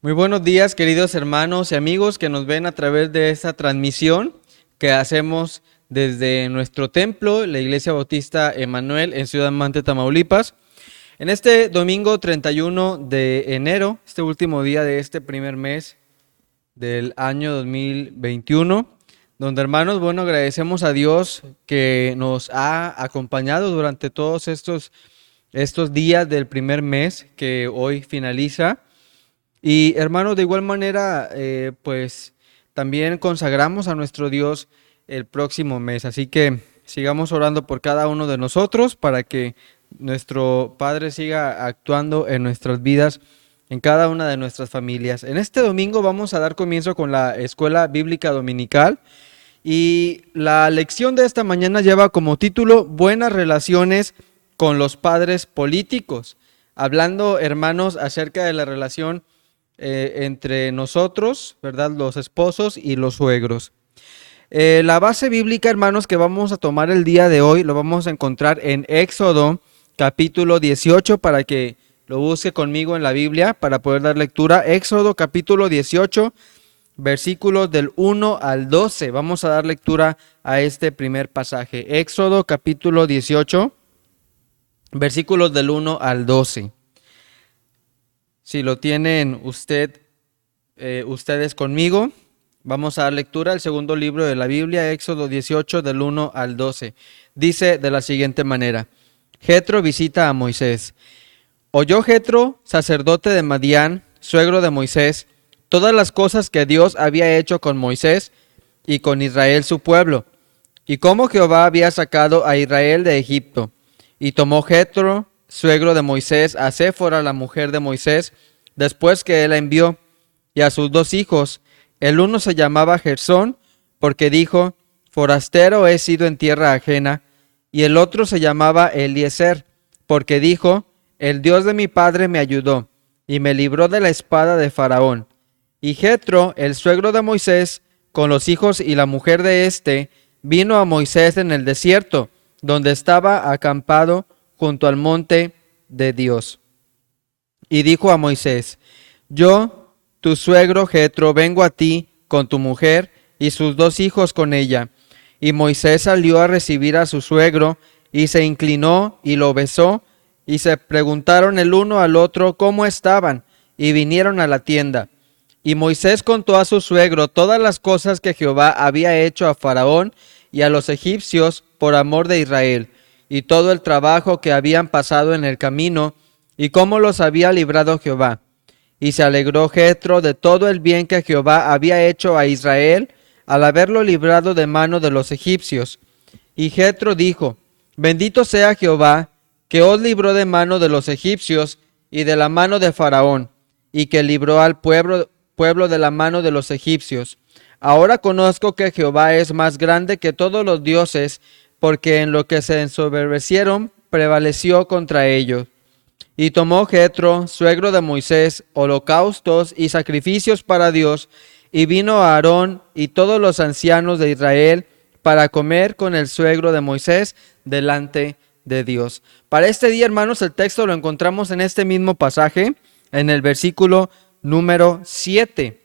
Muy buenos días, queridos hermanos y amigos que nos ven a través de esta transmisión que hacemos desde nuestro templo, la Iglesia Bautista Emanuel en Ciudad Mante, Tamaulipas. En este domingo 31 de enero, este último día de este primer mes del año 2021, donde hermanos, bueno, agradecemos a Dios que nos ha acompañado durante todos estos días del primer mes que hoy finaliza. Y hermanos, de igual manera, pues también consagramos a nuestro Dios el próximo mes. Así que sigamos orando por cada uno de nosotros para que nuestro Padre siga actuando en nuestras vidas, en cada una de nuestras familias. En este domingo vamos a dar comienzo con la escuela bíblica dominical y la lección de esta mañana lleva como título Buenas relaciones con los padres políticos. Hablando, hermanos, acerca de la relación entre nosotros, ¿verdad? Los esposos y los suegros. La base bíblica, hermanos, que vamos a tomar el día de hoy, lo vamos a encontrar en Éxodo capítulo 18 para que lo busque conmigo en la Biblia para poder dar lectura. Éxodo capítulo 18, versículos del 1 al 12. Vamos a dar lectura a este primer pasaje. Éxodo capítulo 18, versículos del 1 al 12. Si lo tienen ustedes conmigo, vamos a dar lectura al segundo libro de la Biblia, Éxodo 18, del 1 al 12. Dice de la siguiente manera: Jetro visita a Moisés. Oyó Jetro, sacerdote de Madián, suegro de Moisés, todas las cosas que Dios había hecho con Moisés y con Israel su pueblo, y cómo Jehová había sacado a Israel de Egipto. Y tomó Jetro, suegro de Moisés, a Séfora, la mujer de Moisés, después que él la envió, y a sus dos hijos. El uno se llamaba Gersón, porque dijo: forastero he sido en tierra ajena. Y el otro se llamaba Eliezer, porque dijo: el Dios de mi padre me ayudó, y me libró de la espada de Faraón. Y Jetro, el suegro de Moisés, con los hijos y la mujer de éste, vino a Moisés en el desierto, donde estaba acampado junto al monte de Dios. Y dijo a Moisés: yo, tu suegro Jetro, vengo a ti con tu mujer y sus dos hijos con ella. Y Moisés salió a recibir a su suegro, y se inclinó y lo besó, y se preguntaron el uno al otro cómo estaban, y vinieron a la tienda. Y Moisés contó a su suegro todas las cosas que Jehová había hecho a Faraón y a los egipcios por amor de Israel, y todo el trabajo que habían pasado en el camino, y cómo los había librado Jehová. Y se alegró Jetro de todo el bien que Jehová había hecho a Israel al haberlo librado de mano de los egipcios. Y Jetro dijo: bendito sea Jehová, que os libró de mano de los egipcios y de la mano de Faraón, y que libró al pueblo de la mano de los egipcios. Ahora conozco que Jehová es más grande que todos los dioses, porque en lo que se ensoberbecieron prevaleció contra ellos. Y tomó Jetro, suegro de Moisés, holocaustos y sacrificios para Dios, y vino a Aarón y todos los ancianos de Israel para comer con el suegro de Moisés delante de Dios. Para este día, hermanos, el texto lo encontramos en este mismo pasaje, en el versículo número 7.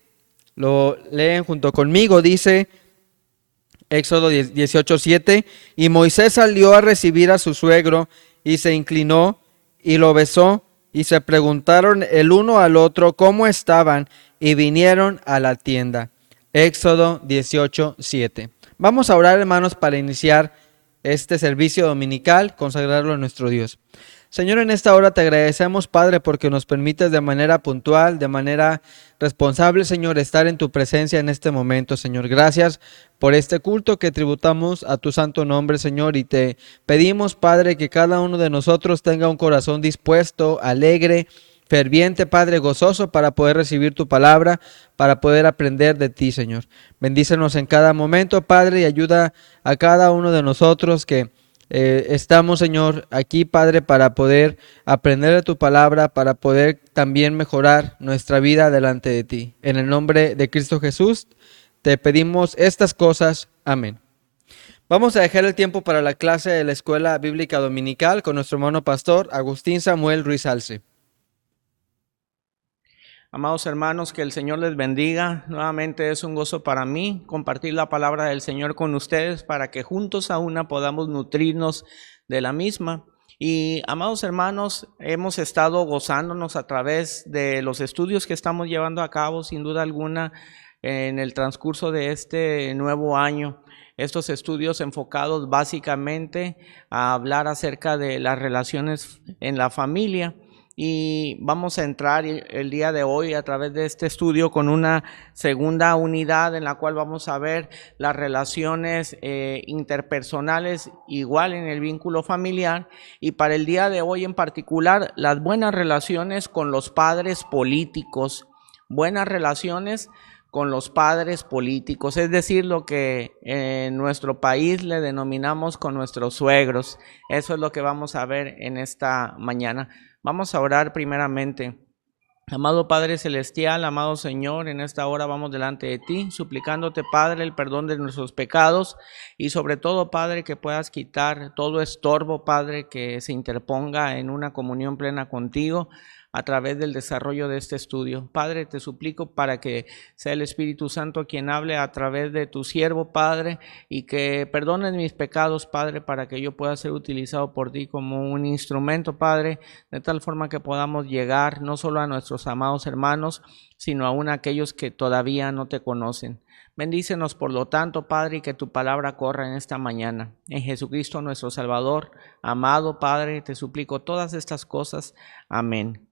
Lo leen junto conmigo, dice Éxodo 18:7, y Moisés salió a recibir a su suegro y se inclinó y lo besó, y se preguntaron el uno al otro cómo estaban, y vinieron a la tienda. Éxodo 18:7. Vamos a orar, hermanos, para iniciar este servicio dominical, consagrarlo a nuestro Dios. Señor, en esta hora te agradecemos, Padre, porque nos permites de manera puntual, de manera responsable, Señor, estar en tu presencia en este momento, Señor. Gracias por este culto que tributamos a tu santo nombre, Señor, y te pedimos, Padre, que cada uno de nosotros tenga un corazón dispuesto, alegre, ferviente, Padre, gozoso para poder recibir tu palabra, para poder aprender de ti, Señor. Bendícenos en cada momento, Padre, y ayuda a cada uno de nosotros que estamos, Señor, aquí, Padre, para poder aprender de tu palabra, para poder también mejorar nuestra vida delante de ti. En el nombre de Cristo Jesús, te pedimos estas cosas. Amén. Vamos a dejar el tiempo para la clase de la Escuela Bíblica Dominical con nuestro hermano pastor Agustín Samuel Ruiz Alce. Amados hermanos, que el Señor les bendiga. Nuevamente es un gozo para mí compartir la palabra del Señor con ustedes para que juntos a una podamos nutrirnos de la misma. Y amados hermanos, hemos estado gozándonos a través de los estudios que estamos llevando a cabo, sin duda alguna, en el transcurso de este nuevo año. Estos estudios enfocados básicamente a hablar acerca de las relaciones en la familia. Y vamos a entrar el día de hoy a través de este estudio con una segunda unidad en la cual vamos a ver las relaciones interpersonales igual en el vínculo familiar, y para el día de hoy en particular las buenas relaciones con los padres políticos, buenas relaciones con los padres políticos, es decir, lo que en nuestro país le denominamos con nuestros suegros. Eso es lo que vamos a ver en esta mañana. Vamos a orar primeramente. Amado Padre Celestial, amado Señor, en esta hora vamos delante de ti, suplicándote, Padre, el perdón de nuestros pecados y sobre todo, Padre, que puedas quitar todo estorbo, Padre, que se interponga en una comunión plena contigo a través del desarrollo de este estudio. Padre, te suplico para que sea el Espíritu Santo quien hable a través de tu siervo, Padre, y que perdones mis pecados, Padre, para que yo pueda ser utilizado por ti como un instrumento, Padre, de tal forma que podamos llegar no solo a nuestros amados hermanos, sino aún a aquellos que todavía no te conocen. Bendícenos, por lo tanto, Padre, y que tu palabra corra en esta mañana. En Jesucristo nuestro Salvador, amado Padre, te suplico todas estas cosas. Amén.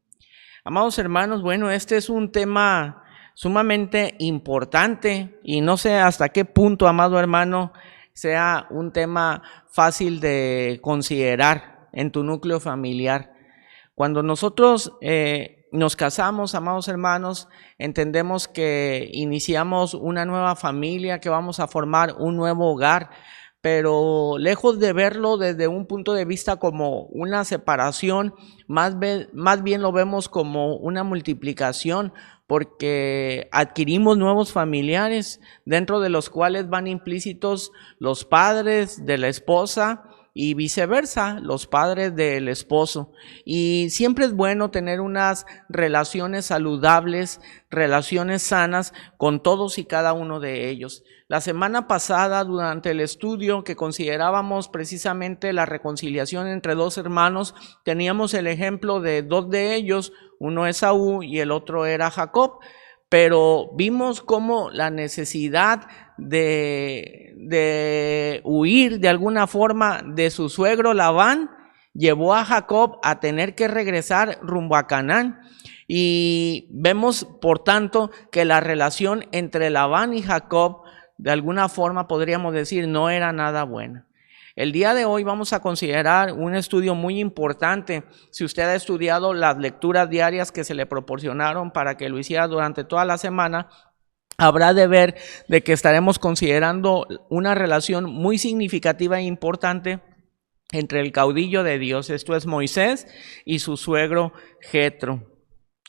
Amados hermanos, bueno, este es un tema sumamente importante y no sé hasta qué punto, amado hermano, sea un tema fácil de considerar en tu núcleo familiar. Cuando nosotros nos casamos, amados hermanos, entendemos que iniciamos una nueva familia, que vamos a formar un nuevo hogar, pero lejos de verlo desde un punto de vista como una separación, más bien lo vemos como una multiplicación, porque adquirimos nuevos familiares, dentro de los cuales van implícitos los padres de la esposa y viceversa, los padres del esposo. Y siempre es bueno tener unas relaciones saludables, relaciones sanas con todos y cada uno de ellos. La semana pasada, durante el estudio que considerábamos precisamente la reconciliación entre dos hermanos, teníamos el ejemplo de dos de ellos, uno Esaú y el otro era Jacob, pero vimos cómo la necesidad de huir de alguna forma de su suegro Labán llevó a Jacob a tener que regresar rumbo a Canaán. Y vemos, por tanto, que la relación entre Labán y Jacob, de alguna forma podríamos decir, no era nada buena. El día de hoy vamos a considerar un estudio muy importante. Si usted ha estudiado las lecturas diarias que se le proporcionaron para que lo hiciera durante toda la semana, habrá de ver de que estaremos considerando una relación muy significativa e importante entre el caudillo de Dios, esto es Moisés, y su suegro Jetro.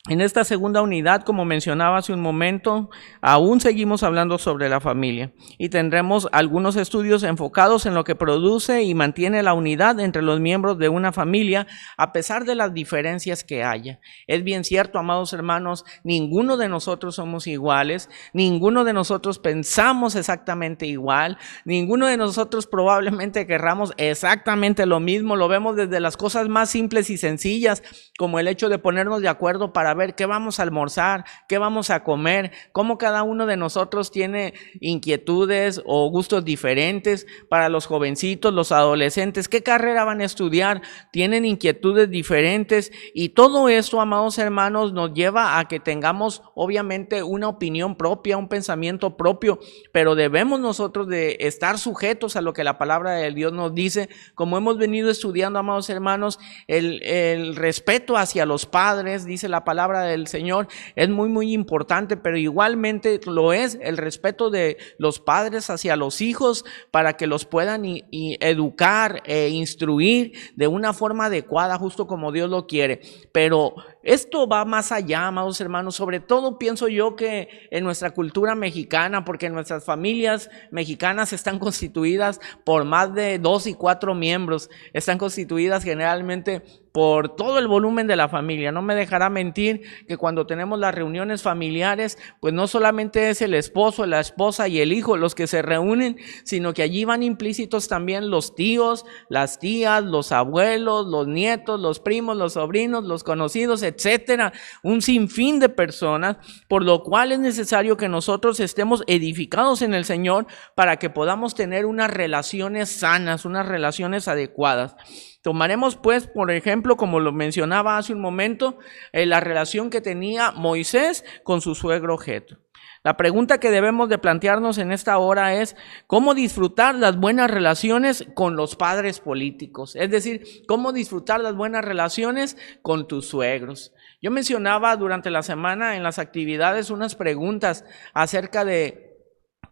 En esta segunda unidad, como mencionaba hace un momento, aún seguimos hablando sobre la familia y tendremos algunos estudios enfocados en lo que produce y mantiene la unidad entre los miembros de una familia a pesar de las diferencias que haya. Es bien cierto, amados hermanos, ninguno de nosotros somos iguales, ninguno de nosotros pensamos exactamente igual, ninguno de nosotros probablemente querramos exactamente lo mismo. Lo vemos desde las cosas más simples y sencillas, como el hecho de ponernos de acuerdo para ver qué vamos a almorzar, qué vamos a comer, cómo cada uno de nosotros tiene inquietudes o gustos diferentes. Para los jovencitos, los adolescentes, qué carrera van a estudiar, tienen inquietudes diferentes, y todo esto, amados hermanos, nos lleva a que tengamos obviamente una opinión propia, un pensamiento propio, pero debemos nosotros de estar sujetos a lo que la palabra de Dios nos dice, como hemos venido estudiando, amados hermanos. El respeto hacia los padres, dice la palabra del Señor, es muy importante, pero igualmente lo es el respeto de los padres hacia los hijos para que los puedan educar e instruir de una forma adecuada, justo como Dios lo quiere. Pero esto va más allá, amados hermanos, sobre todo pienso yo que en nuestra cultura mexicana, porque nuestras familias mexicanas están constituidas por más de 2 y 4 miembros, están constituidas generalmente por todo el volumen de la familia. No me dejará mentir que cuando tenemos las reuniones familiares, pues no solamente es el esposo, la esposa y el hijo los que se reúnen, sino que allí van implícitos también los tíos, las tías, los abuelos, los nietos, los primos, los sobrinos, los conocidos, etcétera. Un sinfín de personas, por lo cual es necesario que nosotros estemos edificados en el Señor para que podamos tener unas relaciones sanas, unas relaciones adecuadas. Tomaremos pues, por ejemplo, como lo mencionaba hace un momento, la relación que tenía Moisés con su suegro Jetro. La pregunta que debemos de plantearnos en esta hora es cómo disfrutar las buenas relaciones con los padres políticos, es decir, cómo disfrutar las buenas relaciones con tus suegros. Yo mencionaba durante la semana en las actividades unas preguntas acerca de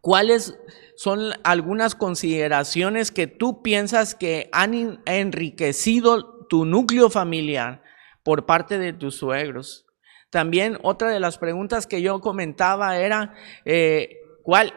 cuáles son algunas consideraciones que tú piensas que han enriquecido tu núcleo familiar por parte de tus suegros. También otra de las preguntas que yo comentaba era, ¿cuál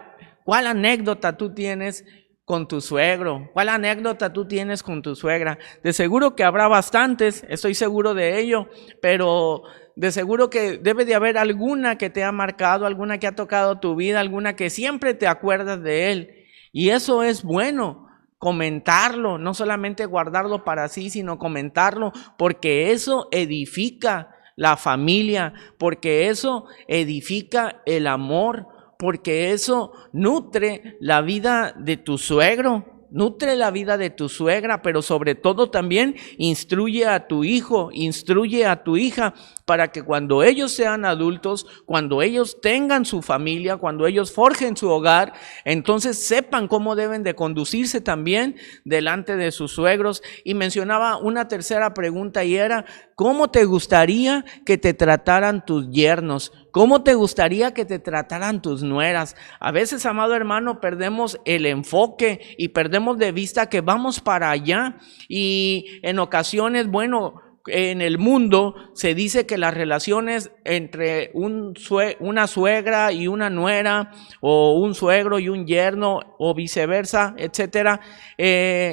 anécdota tú tienes con tu suegro? ¿Cuál anécdota tú tienes con tu suegra? De seguro que habrá bastantes, estoy seguro de ello, pero de seguro que debe de haber alguna que te ha marcado, alguna que ha tocado tu vida, alguna que siempre te acuerdas de él. Y eso es bueno, comentarlo, no solamente guardarlo para sí, sino comentarlo, porque eso edifica la familia, porque eso edifica el amor, porque eso nutre la vida de tu suegro. Nutre la vida de tu suegra, pero sobre todo también instruye a tu hijo, instruye a tu hija para que cuando ellos sean adultos, cuando ellos tengan su familia, cuando ellos forjen su hogar, entonces sepan cómo deben de conducirse también delante de sus suegros. Y mencionaba una tercera pregunta y era, ¿cómo te gustaría que te trataran tus yernos? ¿Cómo te gustaría que te trataran tus nueras? A veces, amado hermano, perdemos el enfoque y perdemos de vista que vamos para allá. Y en ocasiones, bueno, en el mundo se dice que las relaciones entre una suegra y una nuera, o un suegro y un yerno, o viceversa, etcétera,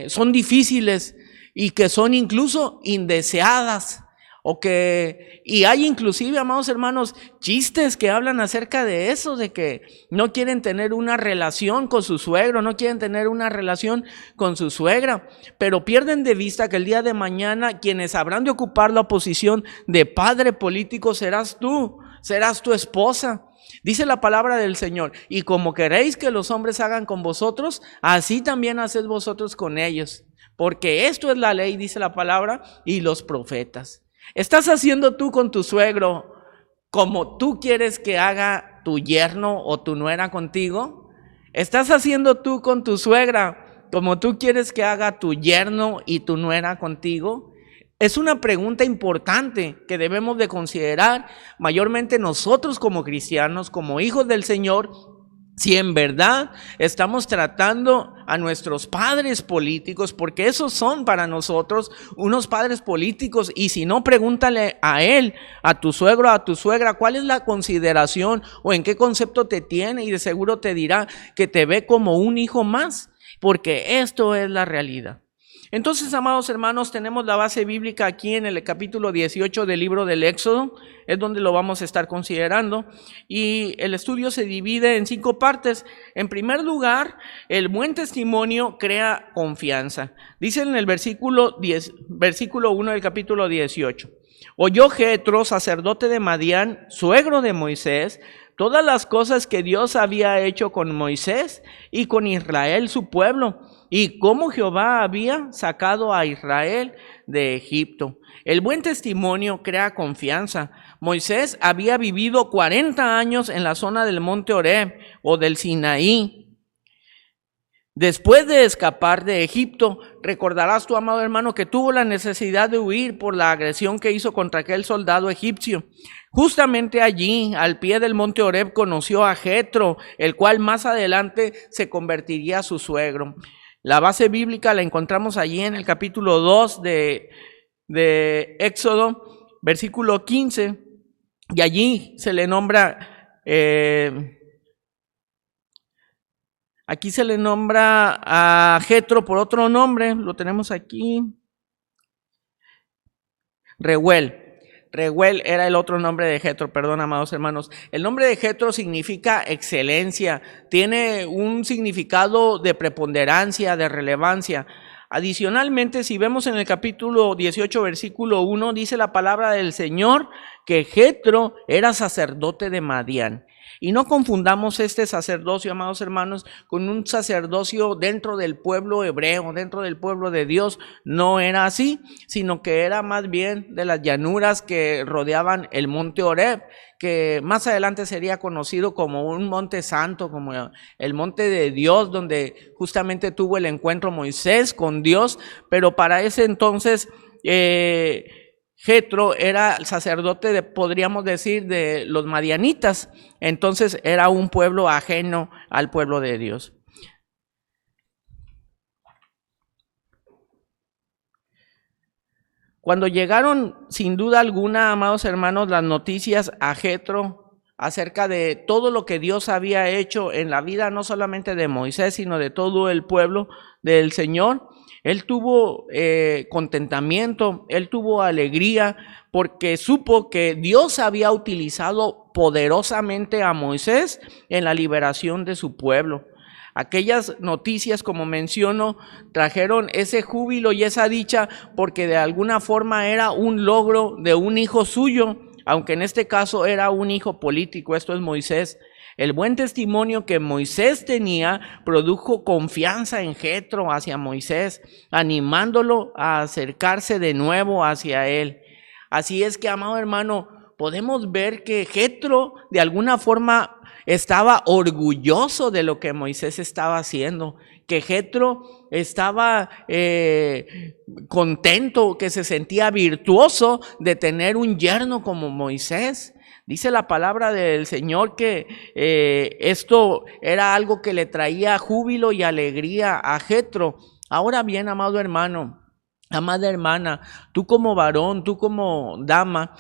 son difíciles y que son incluso indeseadas. Y hay inclusive, amados hermanos, chistes que hablan acerca de eso, de que no quieren tener una relación con su suegro, no quieren tener una relación con su suegra, pero pierden de vista que el día de mañana quienes habrán de ocupar la posición de padre político serás tú, serás tu esposa. Dice la palabra del Señor, y como queréis que los hombres hagan con vosotros, así también haced vosotros con ellos, porque esto es la ley, dice la palabra, y los profetas. ¿Estás haciendo tú con tu suegro como tú quieres que haga tu yerno o tu nuera contigo? ¿Estás haciendo tú con tu suegra como tú quieres que haga tu yerno y tu nuera contigo? Es una pregunta importante que debemos de considerar mayormente nosotros como cristianos, como hijos del Señor. Si en verdad estamos tratando a nuestros padres políticos, porque esos son para nosotros unos padres políticos, y si no, pregúntale a él, a tu suegro, a tu suegra, cuál es la consideración o en qué concepto te tiene, y de seguro te dirá que te ve como un hijo más, porque esto es la realidad. Entonces, amados hermanos, tenemos la base bíblica aquí en el capítulo 18 del libro del Éxodo, es donde lo vamos a estar considerando, y el estudio se divide en 5 partes. En primer lugar, el buen testimonio crea confianza. Dice en el versículo 1 del capítulo 18, oyó Jetro, sacerdote de Madián, suegro de Moisés, todas las cosas que Dios había hecho con Moisés y con Israel su pueblo, y cómo Jehová había sacado a Israel de Egipto. El buen testimonio crea confianza. Moisés había vivido 40 años en la zona del monte Horeb o del Sinaí. Después de escapar de Egipto, recordarás tu amado hermano que tuvo la necesidad de huir por la agresión que hizo contra aquel soldado egipcio. Justamente allí, al pie del monte Horeb, conoció a Jetro, el cual más adelante se convertiría a su suegro. La base bíblica la encontramos allí en el capítulo 2 de Éxodo, versículo 15, y allí se le nombra, aquí se le nombra a Jetro por otro nombre, lo tenemos aquí. Reuel. Reuel era el otro nombre de Jetro, perdón, amados hermanos. El nombre de Jetro significa excelencia, tiene un significado de preponderancia, de relevancia. Adicionalmente, si vemos en el capítulo 18, versículo 1, dice la palabra del Señor que Jetro era sacerdote de Madián. Y no confundamos este sacerdocio, amados hermanos, con un sacerdocio dentro del pueblo hebreo, dentro del pueblo de Dios. No era así, sino que era más bien de las llanuras que rodeaban el monte Horeb, que más adelante sería conocido como un monte santo, como el monte de Dios, donde justamente tuvo el encuentro Moisés con Dios. Pero para ese entonces Jetro era el sacerdote podríamos decir, de los madianitas. Entonces era un pueblo ajeno al pueblo de Dios. Cuando llegaron, sin duda alguna, amados hermanos, las noticias a Jetro acerca de todo lo que Dios había hecho en la vida, no solamente de Moisés, sino de todo el pueblo del Señor, él tuvo contentamiento, él tuvo alegría, porque supo que Dios había utilizado poderosamente a Moisés en la liberación de su pueblo. Aquellas noticias, como menciono, trajeron ese júbilo y esa dicha porque de alguna forma era un logro de un hijo suyo, aunque en este caso era un hijo político, esto es Moisés. El buen testimonio que Moisés tenía produjo confianza en Jetro hacia Moisés, animándolo a acercarse de nuevo hacia él. Así es que, amado hermano, podemos ver que Jetro de alguna forma estaba orgulloso de lo que Moisés estaba haciendo, que Jetro estaba contento, que se sentía virtuoso de tener un yerno como Moisés. Dice la palabra del Señor que esto era algo que le traía júbilo y alegría a Jetro. Ahora bien, amado hermano, amada hermana, tú como varón, tú como dama,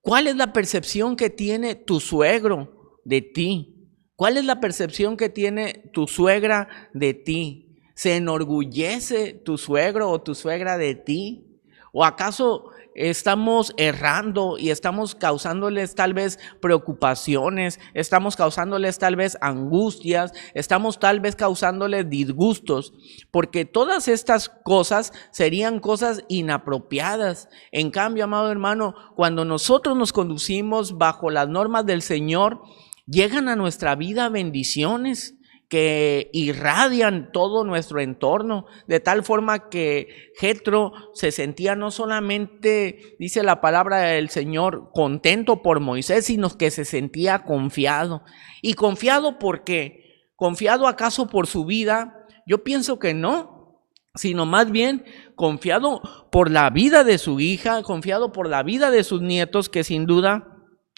¿cuál es la percepción que tiene tu suegro de ti? ¿Cuál es la percepción que tiene tu suegra de ti? ¿Se enorgullece tu suegro o tu suegra de ti? ¿O acaso estamos errando y estamos causándoles tal vez preocupaciones, estamos causándoles tal vez angustias, estamos tal vez causándoles disgustos? Porque todas estas cosas serían cosas inapropiadas. En cambio, amado hermano, cuando nosotros nos conducimos bajo las normas del Señor, llegan a nuestra vida bendiciones que irradian todo nuestro entorno, de tal forma que Jetro se sentía no solamente, dice la palabra del Señor, contento por Moisés, sino que se sentía confiado. ¿Y confiado por qué? ¿Confiado acaso por su vida? Yo pienso que no, sino más bien confiado por la vida de su hija, confiado por la vida de sus nietos, que sin duda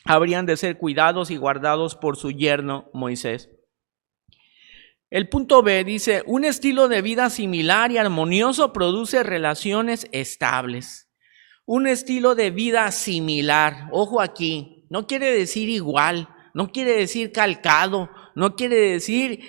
habrían de ser cuidados y guardados por su yerno Moisés. El punto B dice, un estilo de vida similar y armonioso produce relaciones estables. Un estilo de vida similar, ojo aquí, no quiere decir igual, no quiere decir calcado, no quiere decir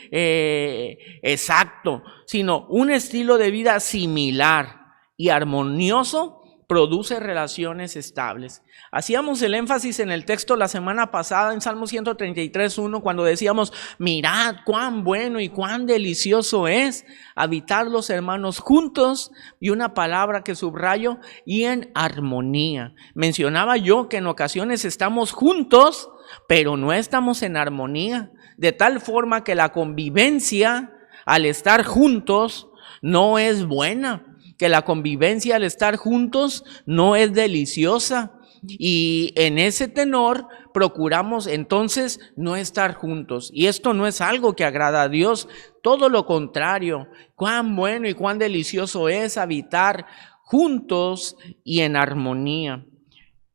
exacto, sino un estilo de vida similar y armonioso produce relaciones estables. Hacíamos el énfasis en el texto la semana pasada en Salmo 133:1 cuando decíamos, mirad cuán bueno y cuán delicioso es habitar los hermanos juntos, y una palabra que subrayo, y en armonía. Mencionaba yo que en ocasiones estamos juntos, pero no estamos en armonía, de tal forma que la convivencia al estar juntos no es buena, que la convivencia al estar juntos no es deliciosa. Y en ese tenor procuramos entonces no estar juntos, y esto no es algo que agrada a Dios, todo lo contrario. Cuán bueno y cuán delicioso es habitar juntos y en armonía.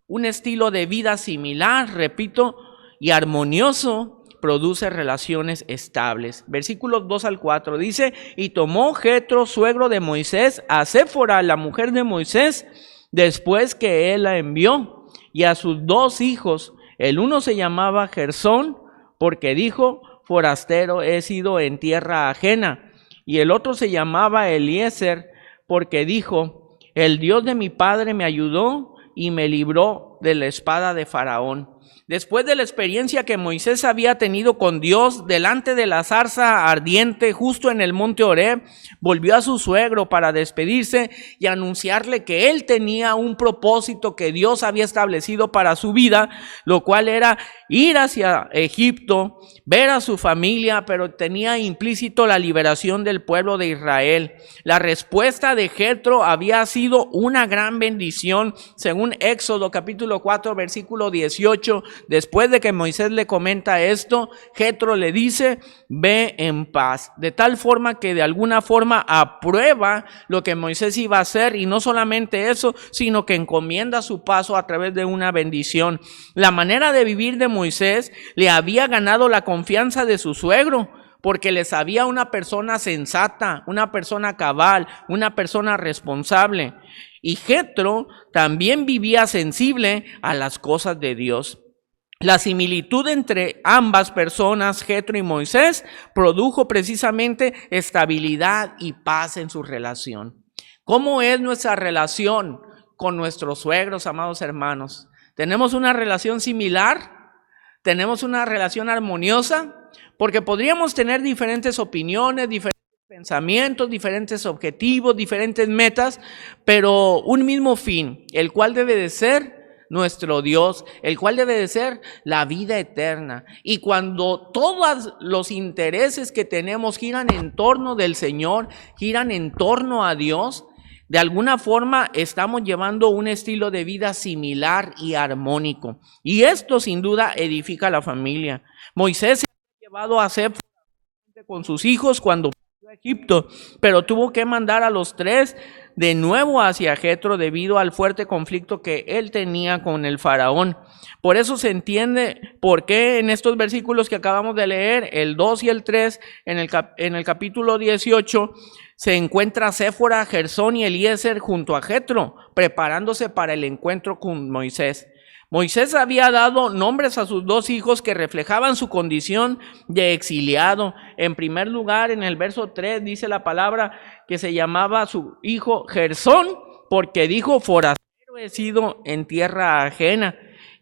Un estilo de vida similar, repito, y armonioso produce relaciones estables. Versículos 2 al 4 dice, y tomó Jetro, suegro de Moisés, a Séfora, la mujer de Moisés, después que él la envió, y a sus 2 hijos. El uno se llamaba Gersón, porque dijo, forastero he sido en tierra ajena. Y el otro se llamaba Eliezer, porque dijo, el Dios de mi padre me ayudó y me libró de la espada de Faraón. Después de la experiencia que Moisés había tenido con Dios delante de la zarza ardiente justo en el monte Horeb, volvió a su suegro para despedirse y anunciarle que él tenía un propósito que Dios había establecido para su vida, lo cual era ir hacia Egipto, ver a su familia, pero tenía implícito la liberación del pueblo de Israel. La respuesta de Jetro había sido una gran bendición, según Éxodo capítulo 4, versículo 18. Después de que Moisés le comenta esto, Jetro le dice: ve en paz. De tal forma que de alguna forma aprueba lo que Moisés iba a hacer, y no solamente eso, sino que encomienda su paso a través de una bendición. La manera de vivir de Moisés le había ganado la confianza de su suegro, porque le sabía una persona sensata, una persona cabal, una persona responsable. Y Jetro también vivía sensible a las cosas de Dios. La similitud entre ambas personas, Jetro y Moisés, produjo precisamente estabilidad y paz en su relación. ¿Cómo es nuestra relación con nuestros suegros, amados hermanos? ¿Tenemos una relación similar? ¿Tenemos una relación armoniosa? Porque podríamos tener diferentes opiniones, diferentes pensamientos, diferentes objetivos, diferentes metas, pero un mismo fin, el cual debe de ser nuestro Dios, el cual debe de ser la vida eterna. Y cuando todos los intereses que tenemos giran en torno del Señor, giran en torno a Dios, de alguna forma estamos llevando un estilo de vida similar y armónico. Y esto sin duda edifica la familia. Moisés se ha llevado a hacer con sus hijos cuando fue a Egipto, pero tuvo que mandar a los 3 de nuevo hacia Jetro debido al fuerte conflicto que él tenía con el faraón. Por eso se entiende por qué en estos versículos que acabamos de leer, el 2 y el 3, en el capítulo 18, se encuentra Séfora, Gersón y Eliezer junto a Jetro, preparándose para el encuentro con Moisés. Moisés había dado nombres a sus 2 hijos que reflejaban su condición de exiliado. En primer lugar, en el verso 3 dice la palabra que se llamaba su hijo Gersón, porque dijo: forastero he sido en tierra ajena.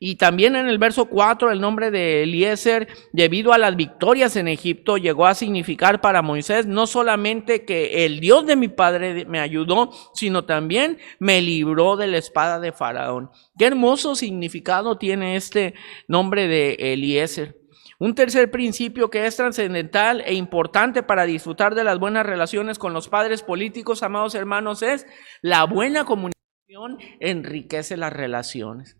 Y también en el verso 4 el nombre de Eliezer, debido a las victorias en Egipto, llegó a significar para Moisés no solamente que el Dios de mi padre me ayudó, sino también me libró de la espada de Faraón. Qué hermoso significado tiene este nombre de Eliezer. Un tercer principio que es trascendental e importante para disfrutar de las buenas relaciones con los padres políticos, amados hermanos, es la buena comunicación enriquece las relaciones.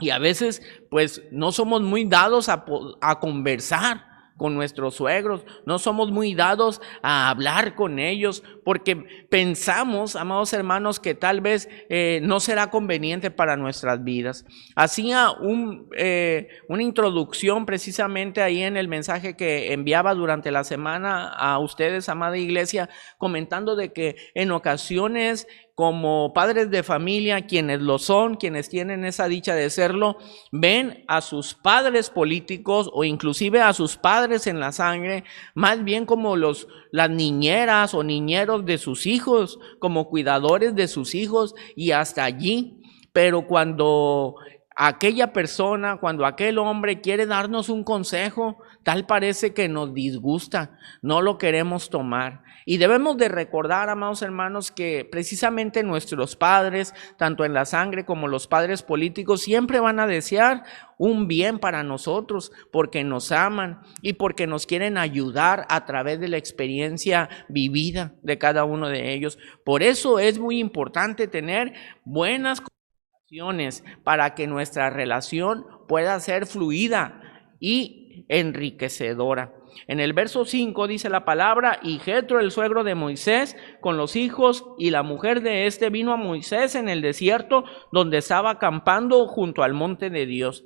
Y a veces pues no somos muy dados a conversar con nuestros suegros, no somos muy dados a hablar con ellos, porque pensamos, amados hermanos, que tal vez no será conveniente para nuestras vidas. Hacía una introducción precisamente ahí en el mensaje que enviaba durante la semana a ustedes, amada iglesia, comentando de que en ocasiones, como padres de familia, quienes lo son, quienes tienen esa dicha de serlo, ven a sus padres políticos o inclusive a sus padres en la sangre, más bien como las niñeras o niñeros de sus hijos, como cuidadores de sus hijos, y hasta allí. Pero cuando aquella persona, cuando aquel hombre quiere darnos un consejo, tal parece que nos disgusta, no lo queremos tomar. Y debemos de recordar, amados hermanos, que precisamente nuestros padres, tanto en la sangre como los padres políticos, siempre van a desear un bien para nosotros, porque nos aman y porque nos quieren ayudar a través de la experiencia vivida de cada uno de ellos. Por eso es muy importante tener buenas comunicaciones para que nuestra relación pueda ser fluida y enriquecedora. En el verso 5 dice la palabra: y Jetro, el suegro de Moisés, con los hijos y la mujer de este, vino a Moisés en el desierto, donde estaba acampando junto al monte de Dios.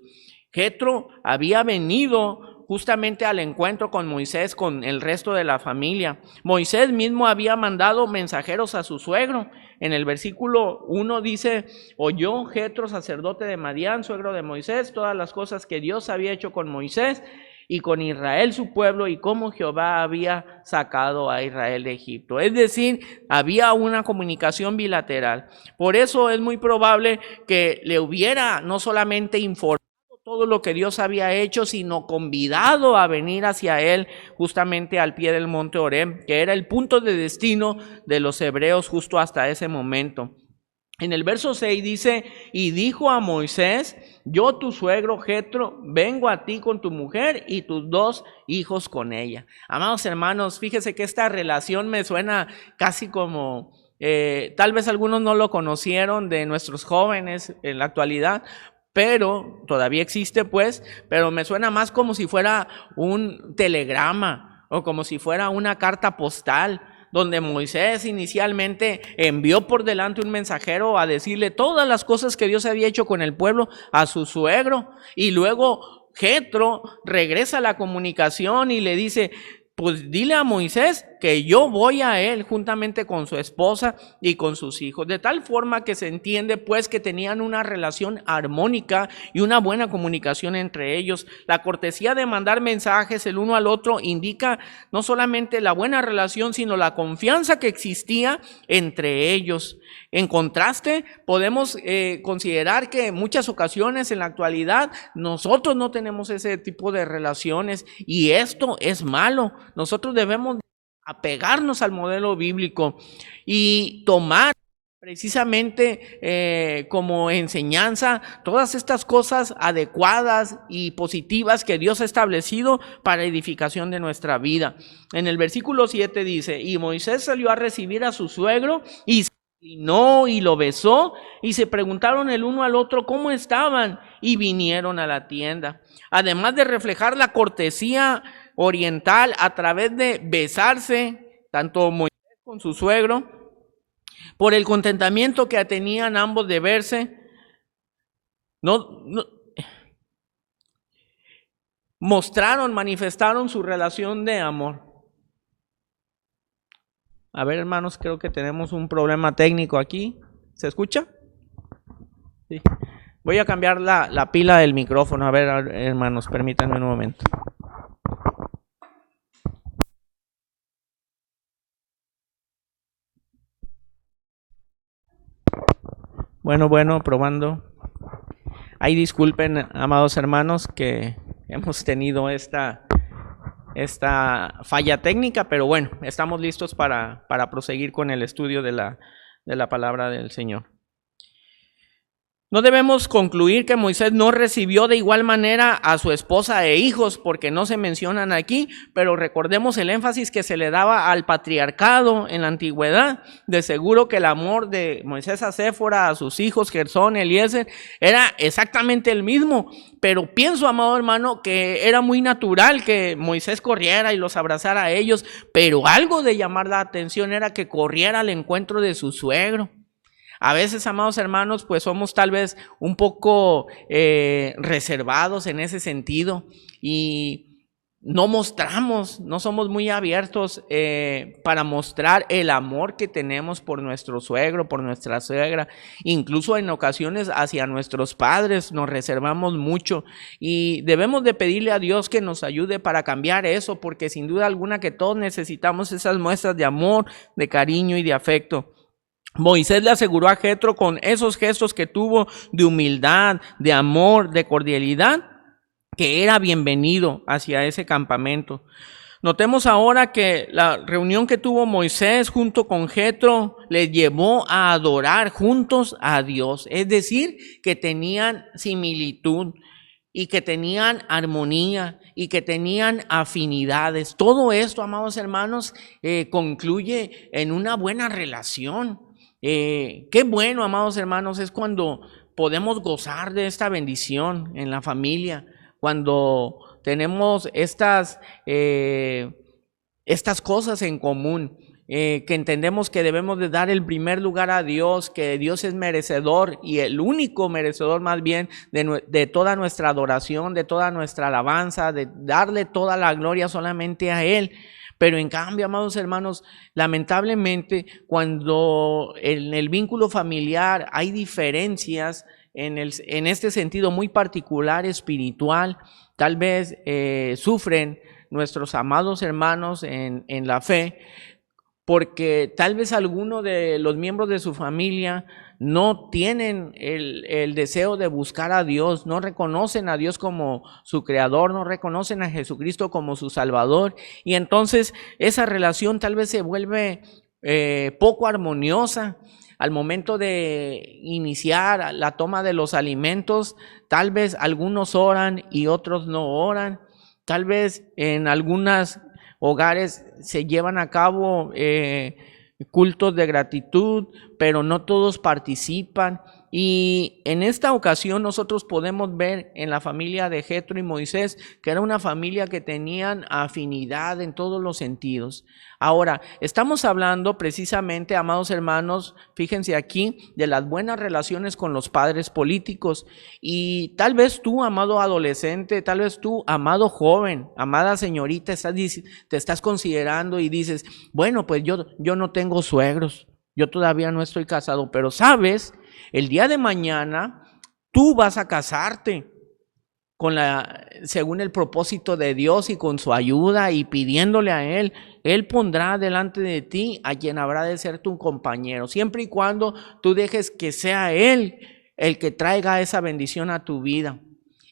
Jetro había venido justamente al encuentro con Moisés, con el resto de la familia. Moisés mismo había mandado mensajeros a su suegro. En el versículo 1 dice: oyó Jetro, sacerdote de Madián, suegro de Moisés, todas las cosas que Dios había hecho con Moisés, y con Israel su pueblo, y cómo Jehová había sacado a Israel de Egipto. Es decir, había una comunicación bilateral. Por eso es muy probable que le hubiera no solamente informado todo lo que Dios había hecho, sino convidado a venir hacia él justamente al pie del monte Oreb, que era el punto de destino de los hebreos justo hasta ese momento. En el verso 6 dice, y dijo a Moisés, yo tu suegro Jetro, vengo a ti con tu mujer y tus 2 hijos con ella. Amados hermanos, fíjese que esta relación me suena casi como, tal vez algunos no lo conocieron de nuestros jóvenes en la actualidad, pero todavía existe pues, pero me suena más como si fuera un telegrama o como si fuera una carta postal, donde Moisés inicialmente envió por delante un mensajero a decirle todas las cosas que Dios había hecho con el pueblo a su suegro, y luego Jetro regresa a la comunicación y le dice, pues dile a Moisés que yo voy a él juntamente con su esposa y con sus hijos. De tal forma que se entiende pues que tenían una relación armónica y una buena comunicación entre ellos. La cortesía de mandar mensajes el uno al otro indica no solamente la buena relación, sino la confianza que existía entre ellos. En contraste, podemos considerar que en muchas ocasiones en la actualidad nosotros no tenemos ese tipo de relaciones, y esto es malo. Nosotros debemos apegarnos al modelo bíblico y tomar precisamente como enseñanza todas estas cosas adecuadas y positivas que Dios ha establecido para edificación de nuestra vida. En el versículo 7 dice, y Moisés salió a recibir a su suegro y se inclinó y lo besó, y se preguntaron el uno al otro cómo estaban, y vinieron a la tienda. Además de reflejar la cortesía oriental a través de besarse, tanto Moisés con su suegro, por el contentamiento que tenían ambos de verse, manifestaron su relación de amor. A ver, hermanos, creo que tenemos un problema técnico aquí. ¿Se escucha? Sí. Voy a cambiar la pila del micrófono. A ver, hermanos, permítanme un momento. Bueno, probando. Ahí disculpen, amados hermanos, que hemos tenido esta falla técnica, pero bueno, estamos listos para proseguir con el estudio de la palabra del Señor. No debemos concluir que Moisés no recibió de igual manera a su esposa e hijos, porque no se mencionan aquí, pero recordemos el énfasis que se le daba al patriarcado en la antigüedad. De seguro que el amor de Moisés a Séfora, a sus hijos Gersón, Eliezer, era exactamente el mismo, pero pienso, amado hermano, que era muy natural que Moisés corriera y los abrazara a ellos, pero algo de llamar la atención era que corriera al encuentro de su suegro. A veces, amados hermanos, pues somos tal vez un poco reservados en ese sentido y no somos muy abiertos para mostrar el amor que tenemos por nuestro suegro, por nuestra suegra. Incluso en ocasiones hacia nuestros padres nos reservamos mucho, y debemos de pedirle a Dios que nos ayude para cambiar eso, porque sin duda alguna que todos necesitamos esas muestras de amor, de cariño y de afecto. Moisés le aseguró a Jetro con esos gestos que tuvo de humildad, de amor, de cordialidad, que era bienvenido hacia ese campamento. Notemos ahora que la reunión que tuvo Moisés junto con Jetro le llevó a adorar juntos a Dios, es decir, que tenían similitud y que tenían armonía y que tenían afinidades. Todo esto, amados hermanos, concluye en una buena relación. Qué bueno, amados hermanos, es cuando podemos gozar de esta bendición en la familia, cuando tenemos estas cosas en común, que entendemos que debemos de dar el primer lugar a Dios, que Dios es merecedor y el único merecedor más bien de toda nuestra adoración, de toda nuestra alabanza, de darle toda la gloria solamente a Él. Pero en cambio, amados hermanos, lamentablemente cuando en el vínculo familiar hay diferencias, en este sentido muy particular, espiritual. Tal vez sufren nuestros amados hermanos en la fe, porque tal vez alguno de los miembros de su familia no tienen el deseo de buscar a Dios, no reconocen a Dios como su creador, no reconocen a Jesucristo como su Salvador, y entonces esa relación tal vez se vuelve poco armoniosa. Al momento de iniciar la toma de los alimentos, tal vez algunos oran y otros no oran. Tal vez en algunos hogares se llevan a cabo cultos de gratitud, pero no todos participan. Y en esta ocasión nosotros podemos ver en la familia de Jetro y Moisés que era una familia que tenían afinidad en todos los sentidos. Ahora, estamos hablando precisamente, amados hermanos, fíjense aquí, de las buenas relaciones con los padres políticos. Y tal vez tú, amado adolescente, tal vez tú, amado joven, amada señorita, te estás considerando y dices, bueno, pues yo no tengo suegros, yo todavía no estoy casado, pero sabes, el día de mañana tú vas a casarte según el propósito de Dios y con su ayuda y pidiéndole a Él. Él pondrá delante de ti a quien habrá de ser tu compañero, siempre y cuando tú dejes que sea Él el que traiga esa bendición a tu vida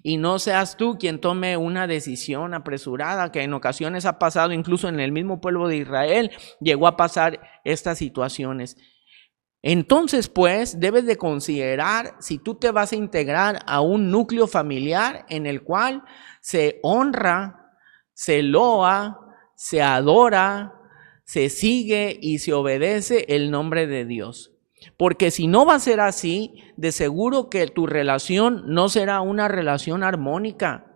y no seas tú quien tome una decisión apresurada, que en ocasiones ha pasado incluso en el mismo pueblo de Israel, llegó a pasar estas situaciones. Entonces, pues, debes de considerar si tú te vas a integrar a un núcleo familiar en el cual se honra, se loa, se adora, se sigue y se obedece el nombre de Dios. Porque si no va a ser así, de seguro que tu relación no será una relación armónica.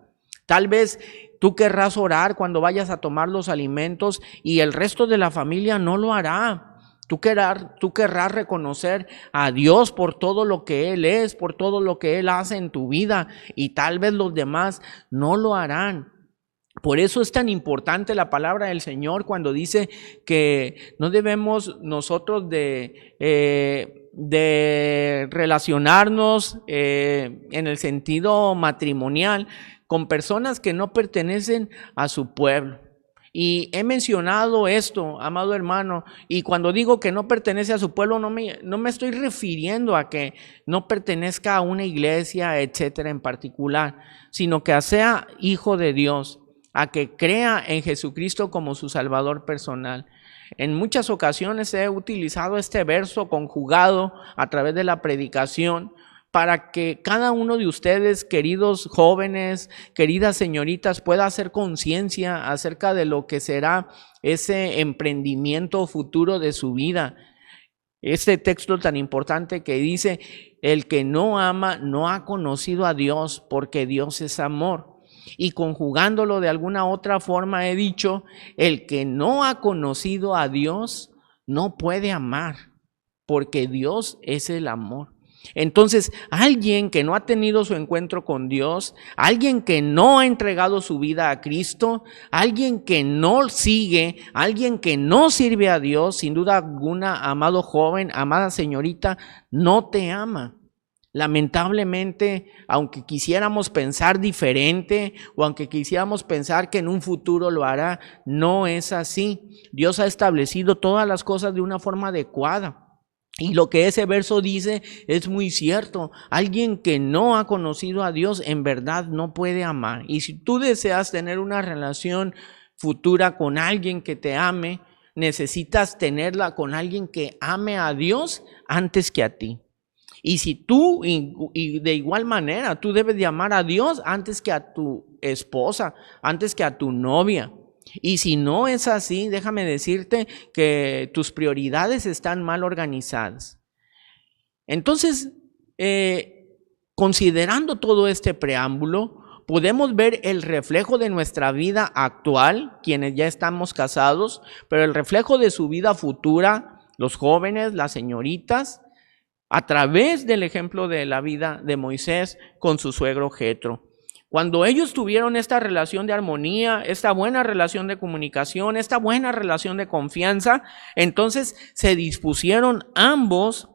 Tal vez tú querrás orar cuando vayas a tomar los alimentos y el resto de la familia no lo hará. Tú querrás reconocer a Dios por todo lo que Él es, por todo lo que Él hace en tu vida, y tal vez los demás no lo harán. Por eso es tan importante la palabra del Señor cuando dice que no debemos nosotros de relacionarnos en el sentido matrimonial con personas que no pertenecen a su pueblo. Y he mencionado esto, amado hermano, y cuando digo que no pertenece a su pueblo, no me estoy refiriendo a que no pertenezca a una iglesia, etcétera, en particular, sino que sea hijo de Dios, a que crea en Jesucristo como su Salvador personal. En muchas ocasiones he utilizado este verso conjugado a través de la predicación para que cada uno de ustedes, queridos jóvenes, queridas señoritas, pueda hacer conciencia acerca de lo que será ese emprendimiento futuro de su vida. Este texto tan importante que dice, el que no ama no ha conocido a Dios, porque Dios es amor. Y conjugándolo de alguna otra forma he dicho, el que no ha conocido a Dios no puede amar, porque Dios es el amor. Entonces, alguien que no ha tenido su encuentro con Dios, alguien que no ha entregado su vida a Cristo, alguien que no sigue, alguien que no sirve a Dios, sin duda alguna, amado joven, amada señorita, no te ama. Lamentablemente, aunque quisiéramos pensar diferente o aunque quisiéramos pensar que en un futuro lo hará, no es así. Dios ha establecido todas las cosas de una forma adecuada. Y lo que ese verso dice es muy cierto. Alguien que no ha conocido a Dios en verdad no puede amar. Y si tú deseas tener una relación futura con alguien que te ame, necesitas tenerla con alguien que ame a Dios antes que a ti. Y si tú, y de igual manera, tú debes de amar a Dios antes que a tu esposa, antes que a tu novia. Y si no es así, déjame decirte que tus prioridades están mal organizadas. Entonces, considerando todo este preámbulo, podemos ver el reflejo de nuestra vida actual, quienes ya estamos casados, pero el reflejo de su vida futura, los jóvenes, las señoritas, a través del ejemplo de la vida de Moisés con su suegro Jetro. Cuando ellos tuvieron esta relación de armonía, esta buena relación de comunicación, esta buena relación de confianza, entonces se dispusieron ambos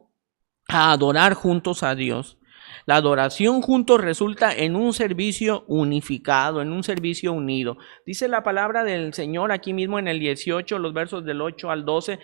a adorar juntos a Dios. La adoración juntos resulta en un servicio unificado, en un servicio unido. Dice la palabra del Señor aquí mismo en el 18, los versos del 8 al 12.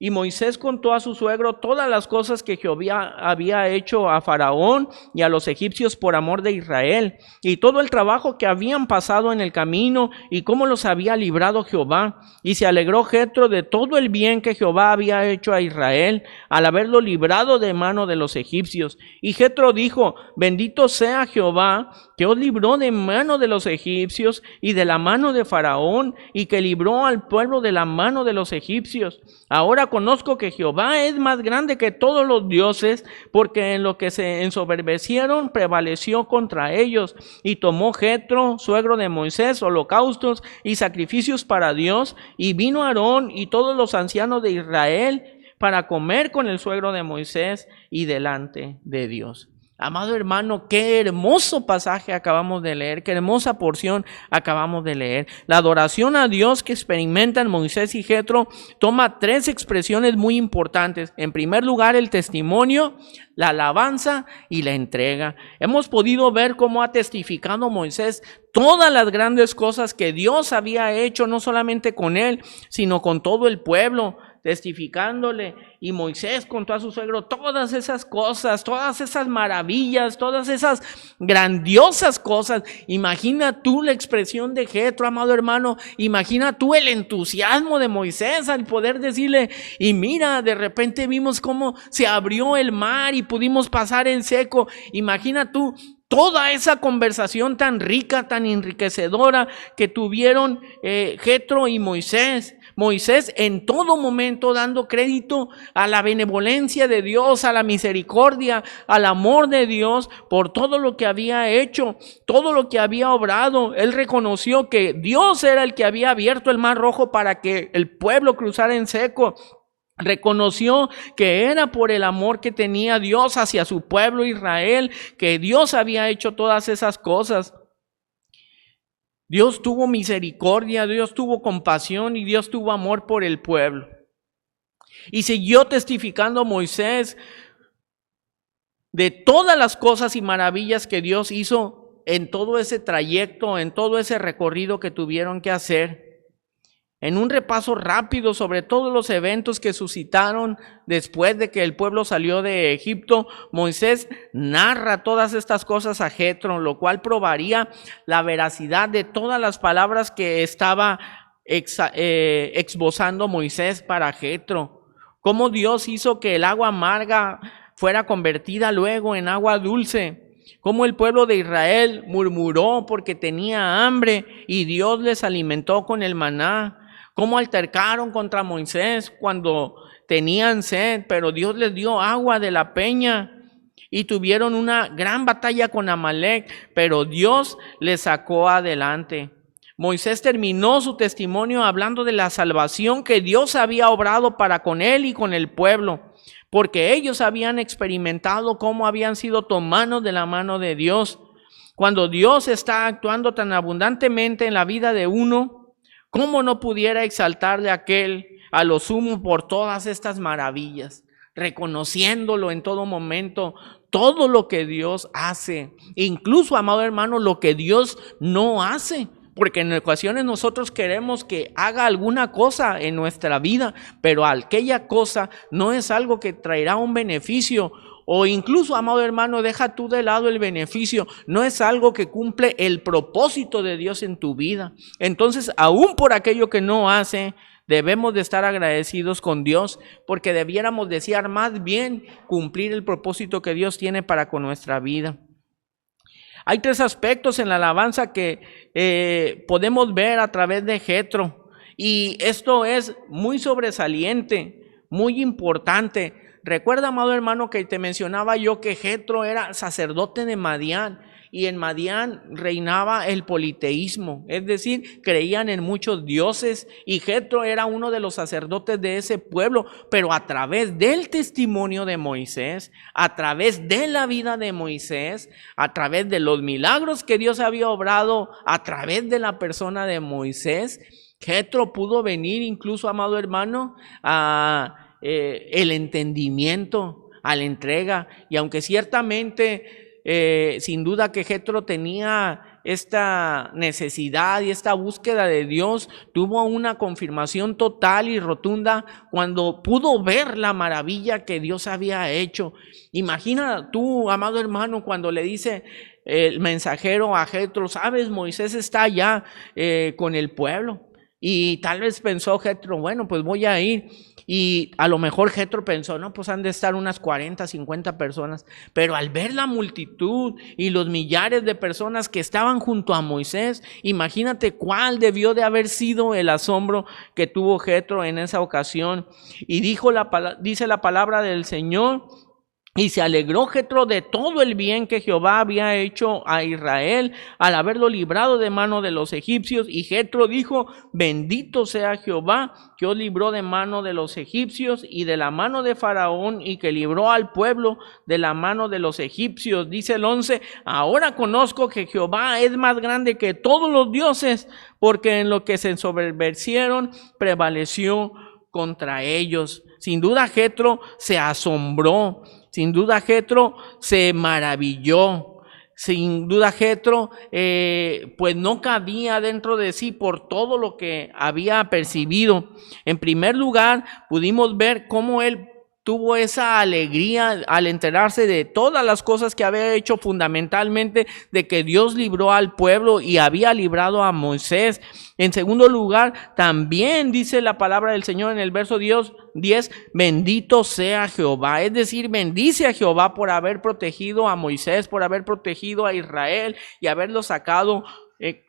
Y Moisés contó a su suegro todas las cosas que Jehová había hecho a Faraón y a los egipcios por amor de Israel, y todo el trabajo que habían pasado en el camino, y cómo los había librado Jehová. Y se alegró Jetro de todo el bien que Jehová había hecho a Israel, al haberlo librado de mano de los egipcios. Y Jetro dijo: bendito sea Jehová, que os libró de mano de los egipcios y de la mano de Faraón, y que libró al pueblo de la mano de los egipcios. Ahora conozco que Jehová es más grande que todos los dioses, porque en lo que se ensoberbecieron prevaleció contra ellos. Y tomó Jetro, suegro de Moisés, holocaustos y sacrificios para Dios, y vino Aarón y todos los ancianos de Israel para comer con el suegro de Moisés y delante de Dios. Amado hermano, qué hermoso pasaje acabamos de leer, qué hermosa porción acabamos de leer. La adoración a Dios que experimentan Moisés y Jetro toma tres expresiones muy importantes. En primer lugar, el testimonio, la alabanza y la entrega. Hemos podido ver cómo ha testificado Moisés todas las grandes cosas que Dios había hecho, no solamente con él, sino con todo el pueblo, testificándole. Y Moisés contó a su suegro todas esas cosas, todas esas maravillas, todas esas grandiosas cosas. Imagina tú la expresión de Jetro, amado hermano. Imagina tú el entusiasmo de Moisés al poder decirle: y mira, de repente vimos cómo se abrió el mar y pudimos pasar en seco. Imagina tú toda esa conversación tan rica, tan enriquecedora que tuvieron Jetro y Moisés. Moisés en todo momento dando crédito a la benevolencia de Dios, a la misericordia, al amor de Dios por todo lo que había hecho, todo lo que había obrado. Él reconoció que Dios era el que había abierto el mar rojo para que el pueblo cruzara en seco. Reconoció que era por el amor que tenía Dios hacia su pueblo Israel, que Dios había hecho todas esas cosas. Dios tuvo misericordia, Dios tuvo compasión y Dios tuvo amor por el pueblo. Y siguió testificando Moisés de todas las cosas y maravillas que Dios hizo en todo ese trayecto, en todo ese recorrido que tuvieron que hacer. En un repaso rápido sobre todos los eventos que suscitaron después de que el pueblo salió de Egipto, Moisés narra todas estas cosas a Jetro, lo cual probaría la veracidad de todas las palabras que estaba esbozando Moisés para Jetro. Cómo Dios hizo que el agua amarga fuera convertida luego en agua dulce. Cómo el pueblo de Israel murmuró porque tenía hambre y Dios les alimentó con el maná. Cómo altercaron contra Moisés cuando tenían sed, pero Dios les dio agua de la peña. Y tuvieron una gran batalla con Amalek, pero Dios les sacó adelante. Moisés terminó su testimonio hablando de la salvación que Dios había obrado para con él y con el pueblo, porque ellos habían experimentado cómo habían sido tomados de la mano de Dios. Cuando Dios está actuando tan abundantemente en la vida de uno, ¿cómo no pudiera exaltarle a aquel a lo sumo por todas estas maravillas? Reconociéndolo en todo momento, todo lo que Dios hace, incluso, amado hermano, lo que Dios no hace. Porque en ocasiones nosotros queremos que haga alguna cosa en nuestra vida, pero aquella cosa no es algo que traerá un beneficio. O incluso, amado hermano, deja tú de lado el beneficio, no es algo que cumple el propósito de Dios en tu vida. Entonces, aún por aquello que no hace, debemos de estar agradecidos con Dios, porque debiéramos desear más bien cumplir el propósito que Dios tiene para con nuestra vida. Hay tres aspectos en la alabanza que podemos ver a través de Jetro, y esto es muy sobresaliente, muy importante. Recuerda, amado hermano, que te mencionaba yo que Jetro era sacerdote de Madián, y en Madián reinaba el politeísmo, es decir, creían en muchos dioses, y Jetro era uno de los sacerdotes de ese pueblo. Pero a través del testimonio de Moisés, a través de la vida de Moisés, a través de los milagros que Dios había obrado a través de la persona de Moisés, Jetro pudo venir incluso, amado hermano, a el entendimiento, a la entrega. Y aunque ciertamente sin duda que Jetro tenía esta necesidad y esta búsqueda de Dios, tuvo una confirmación total y rotunda cuando pudo ver la maravilla que Dios había hecho. Imagina tú, amado hermano, cuando le dice el mensajero a Jetro: sabes, Moisés está allá con el pueblo. Y tal vez pensó Jetro: bueno, pues voy a ir. Y a lo mejor Jetro pensó: no, pues han de estar unas 40, 50 personas. Pero al ver la multitud y los millares de personas que estaban junto a Moisés, imagínate cuál debió de haber sido el asombro que tuvo Jetro en esa ocasión. Y dice la palabra del Señor: y se alegró Jetro de todo el bien que Jehová había hecho a Israel al haberlo librado de mano de los egipcios. Y Jetro dijo: bendito sea Jehová, que os libró de mano de los egipcios y de la mano de Faraón, y que libró al pueblo de la mano de los egipcios. Dice el 11: ahora conozco que Jehová es más grande que todos los dioses, porque en lo que se ensoberbecieron prevaleció contra ellos. Sin duda Jetro se asombró. Sin duda Jetro se maravilló. Sin duda Jetro pues no cabía dentro de sí por todo lo que había percibido. En primer lugar, pudimos ver cómo él tuvo esa alegría al enterarse de todas las cosas que había hecho, fundamentalmente de que Dios libró al pueblo y había librado a Moisés. En segundo lugar, también dice la palabra del Señor en el verso 10: bendito sea Jehová. Es decir, bendice a Jehová por haber protegido a Moisés, por haber protegido a Israel y haberlo sacado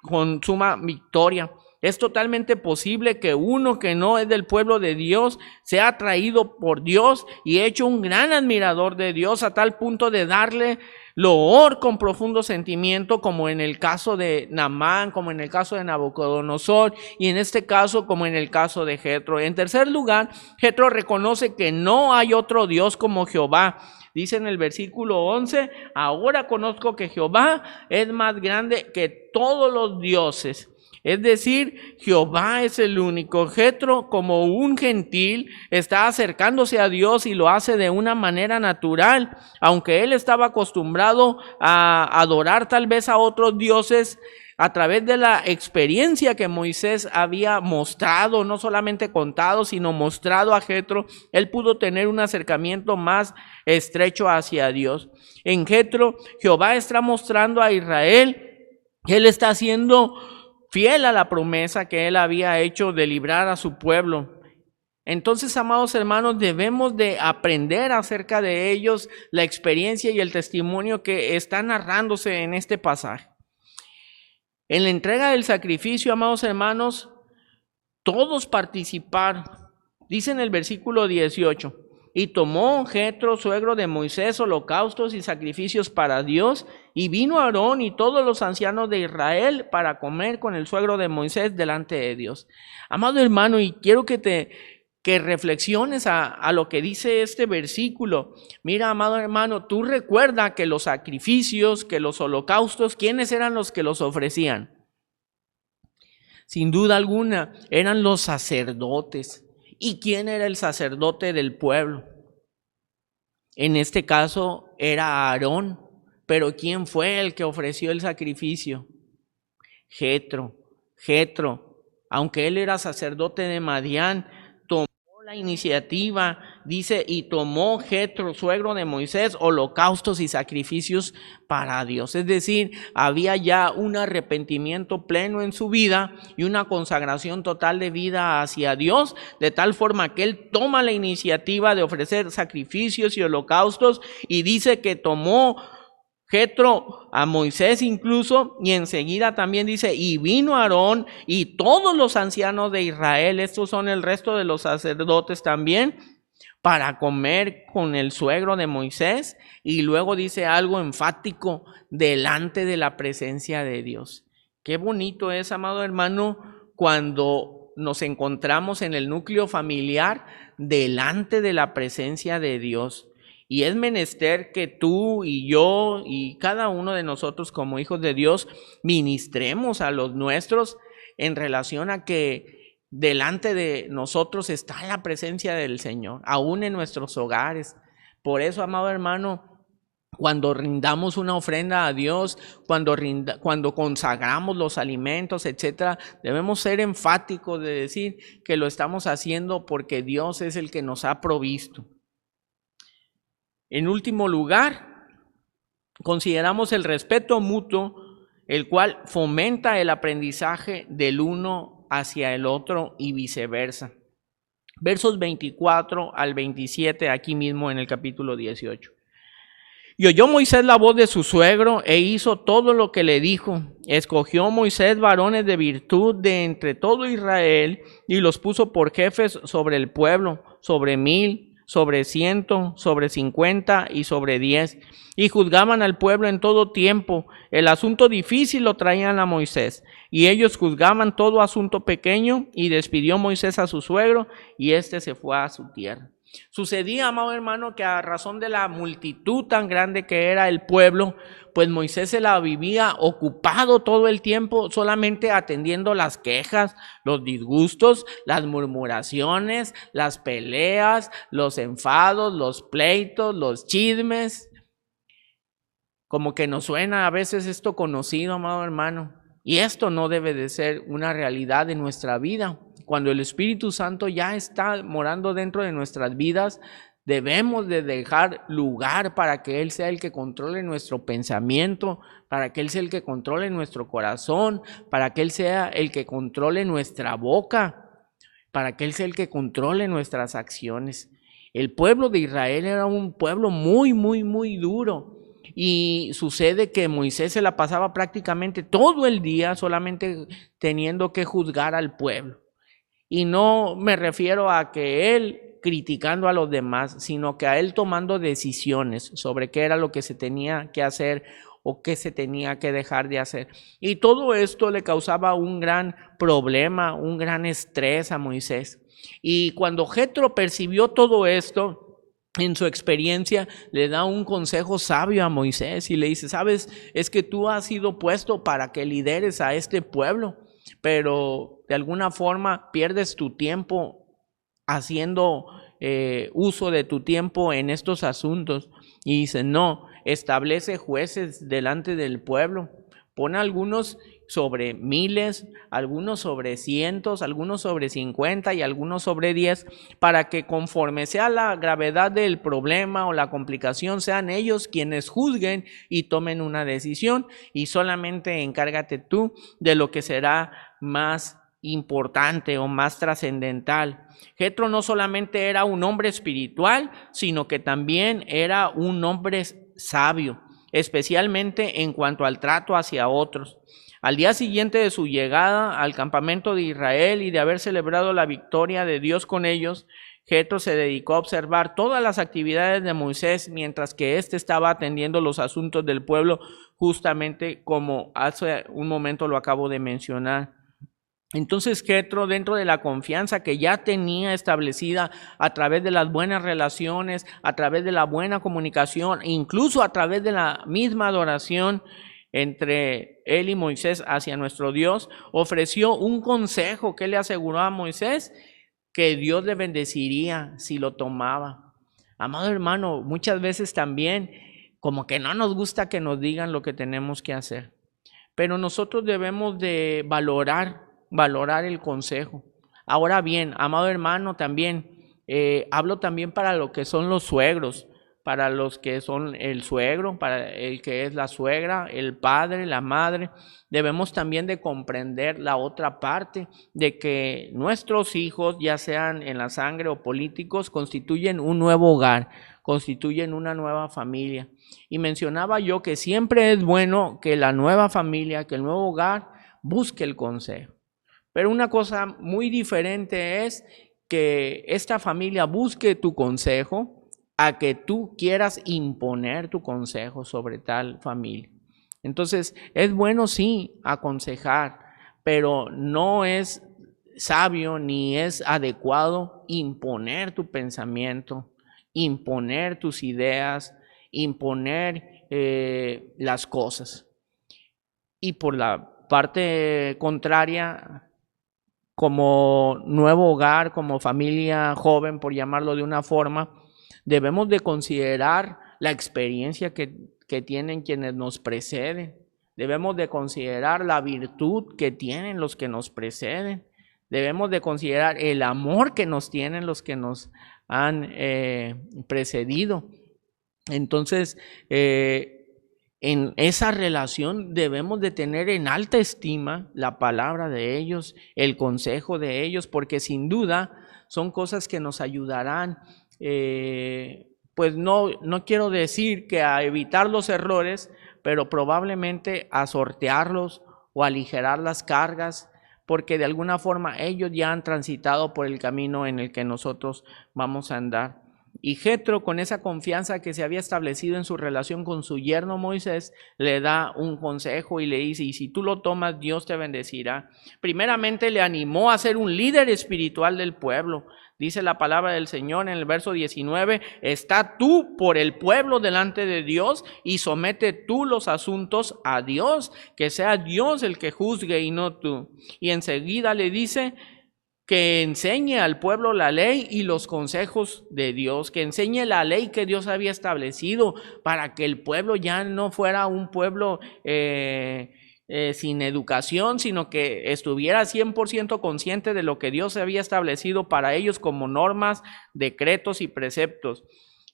con suma victoria. Es totalmente posible que uno que no es del pueblo de Dios sea atraído por Dios y hecho un gran admirador de Dios, a tal punto de darle loor con profundo sentimiento, como en el caso de Naamán, como en el caso de Nabucodonosor, y en este caso como en el caso de Jetro. En tercer lugar, Jetro reconoce que no hay otro Dios como Jehová. Dice en el versículo 11: ahora conozco que Jehová es más grande que todos los dioses. Es decir, Jehová es el único. Jetro, como un gentil, está acercándose a Dios y lo hace de una manera natural. Aunque él estaba acostumbrado a adorar tal vez a otros dioses, a través de la experiencia que Moisés había mostrado, no solamente contado, sino mostrado a Jetro, él pudo tener un acercamiento más estrecho hacia Dios. En Jetro, Jehová está mostrando a Israel que él está haciendo fiel a la promesa que él había hecho de librar a su pueblo. Entonces, amados hermanos, debemos de aprender acerca de ellos, la experiencia y el testimonio que está narrándose en este pasaje. En la entrega del sacrificio, amados hermanos, todos participaron. Dice en el versículo 18: y tomó Jetro, suegro de Moisés, holocaustos y sacrificios para Dios, y vino Aarón y todos los ancianos de Israel para comer con el suegro de Moisés delante de Dios. Amado hermano, y quiero que reflexiones a lo que dice este versículo. Mira, amado hermano, tú recuerda que los sacrificios, que los holocaustos, ¿quiénes eran los que los ofrecían? Sin duda alguna, eran los sacerdotes. ¿Y quién era el sacerdote del pueblo? En este caso era Aarón. Pero ¿quién fue el que ofreció el sacrificio? Jetro. Jetro, aunque él era sacerdote de Madián, tomó la iniciativa, dice, y tomó Jetro, suegro de Moisés, holocaustos y sacrificios para Dios. Es decir, había ya un arrepentimiento pleno en su vida y una consagración total de vida hacia Dios, de tal forma que él toma la iniciativa de ofrecer sacrificios y holocaustos, y dice que tomó Jetro a Moisés incluso, y enseguida también dice, y vino Aarón y todos los ancianos de Israel, estos son el resto de los sacerdotes también, para comer con el suegro de Moisés. Y luego dice algo enfático: delante de la presencia de Dios. Qué bonito es, amado hermano, cuando nos encontramos en el núcleo familiar delante de la presencia de Dios. Y es menester que tú y yo y cada uno de nosotros como hijos de Dios ministremos a los nuestros en relación a que delante de nosotros está la presencia del Señor, aún en nuestros hogares. Por eso, amado hermano, cuando rindamos una ofrenda a Dios, cuando consagramos los alimentos, etcétera, debemos ser enfáticos de decir que lo estamos haciendo porque Dios es el que nos ha provisto. En último lugar, consideramos el respeto mutuo, el cual fomenta el aprendizaje del uno hacia el otro y viceversa. Versos 24 al 27, aquí mismo en el capítulo 18. Y oyó Moisés la voz de su suegro e hizo todo lo que le dijo. Escogió Moisés varones de virtud de entre todo Israel y los puso por jefes sobre el pueblo, sobre 1000, sobre 100, sobre 50 y sobre 10. Y juzgaban al pueblo en todo tiempo. El asunto difícil lo traían a Moisés. Y ellos juzgaban todo asunto pequeño, y despidió Moisés a su suegro, y éste se fue a su tierra. Sucedía, amado hermano, que a razón de la multitud tan grande que era el pueblo, pues Moisés se la vivía ocupado todo el tiempo solamente atendiendo las quejas, los disgustos, las murmuraciones, las peleas, los enfados, los pleitos, los chismes. Como que nos suena a veces esto conocido, amado hermano, y esto no debe de ser una realidad de nuestra vida. Cuando el Espíritu Santo ya está morando dentro de nuestras vidas, debemos de dejar lugar para que Él sea el que controle nuestro pensamiento, para que Él sea el que controle nuestro corazón, para que Él sea el que controle nuestra boca, para que Él sea el que controle nuestras acciones. El pueblo de Israel era un pueblo muy, muy, muy duro. Y sucede que Moisés se la pasaba prácticamente todo el día solamente teniendo que juzgar al pueblo. Y no me refiero a que él criticando a los demás, sino que a él tomando decisiones sobre qué era lo que se tenía que hacer o qué se tenía que dejar de hacer. Y todo esto le causaba un gran problema, un gran estrés a Moisés. Y cuando Jetro percibió todo esto, en su experiencia le da un consejo sabio a Moisés y le dice, sabes, es que tú has sido puesto para que lideres a este pueblo, pero de alguna forma pierdes tu tiempo haciendo uso de tu tiempo en estos asuntos. Y dice, no, establece jueces delante del pueblo, pon algunos sobre 1000, algunos sobre 100, algunos sobre 50 y algunos sobre 10, para que conforme sea la gravedad del problema o la complicación, sean ellos quienes juzguen y tomen una decisión, y solamente encárgate tú de lo que será más importante o más trascendental. Jetro no solamente era un hombre espiritual, sino que también era un hombre sabio, especialmente en cuanto al trato hacia otros. Al día siguiente de su llegada al campamento de Israel y de haber celebrado la victoria de Dios con ellos, Jetro se dedicó a observar todas las actividades de Moisés mientras que éste estaba atendiendo los asuntos del pueblo, justamente como hace un momento lo acabo de mencionar. Entonces Jetro, dentro de la confianza que ya tenía establecida a través de las buenas relaciones, a través de la buena comunicación, incluso a través de la misma adoración entre él y Moisés hacia nuestro Dios, ofreció un consejo que le aseguró a Moisés que Dios le bendeciría si lo tomaba. Amado hermano, muchas veces también como que no nos gusta que nos digan lo que tenemos que hacer, pero nosotros debemos de valorar el consejo. Ahora bien, amado hermano, también hablo también para lo que son los suegros, para los que son el suegro, para el que es la suegra, el padre, la madre. Debemos también de comprender la otra parte de que nuestros hijos, ya sean en la sangre o políticos, constituyen un nuevo hogar, constituyen una nueva familia. Y mencionaba yo que siempre es bueno que la nueva familia, que el nuevo hogar busque el consejo. Pero una cosa muy diferente es que esta familia busque tu consejo a que tú quieras imponer tu consejo sobre tal familia. Entonces, es bueno sí aconsejar, pero no es sabio ni es adecuado imponer tu pensamiento, imponer tus ideas, imponer las cosas. Y por la parte contraria, como nuevo hogar, como familia joven, por llamarlo de una forma, debemos de considerar la experiencia que tienen quienes nos preceden. Debemos de considerar la virtud que tienen los que nos preceden. Debemos de considerar el amor que nos tienen los que nos han precedido. Entonces, en esa relación debemos de tener en alta estima la palabra de ellos, el consejo de ellos, porque sin duda son cosas que nos ayudarán, pues no quiero decir que a evitar los errores, pero probablemente a sortearlos o aligerar las cargas, porque de alguna forma ellos ya han transitado por el camino en el que nosotros vamos a andar. Y Jetro, con esa confianza que se había establecido en su relación con su yerno Moisés, le da un consejo y le dice, y si tú lo tomas, Dios te bendecirá. Primeramente le animó a ser un líder espiritual del pueblo. Dice la palabra del Señor en el verso 19, está tú por el pueblo delante de Dios y somete tú los asuntos a Dios, que sea Dios el que juzgue y no tú. Y enseguida le dice que enseñe al pueblo la ley y los consejos de Dios, que enseñe la ley que Dios había establecido para que el pueblo ya no fuera un pueblo sin educación, sino que estuviera 100% consciente de lo que Dios había establecido para ellos como normas, decretos y preceptos.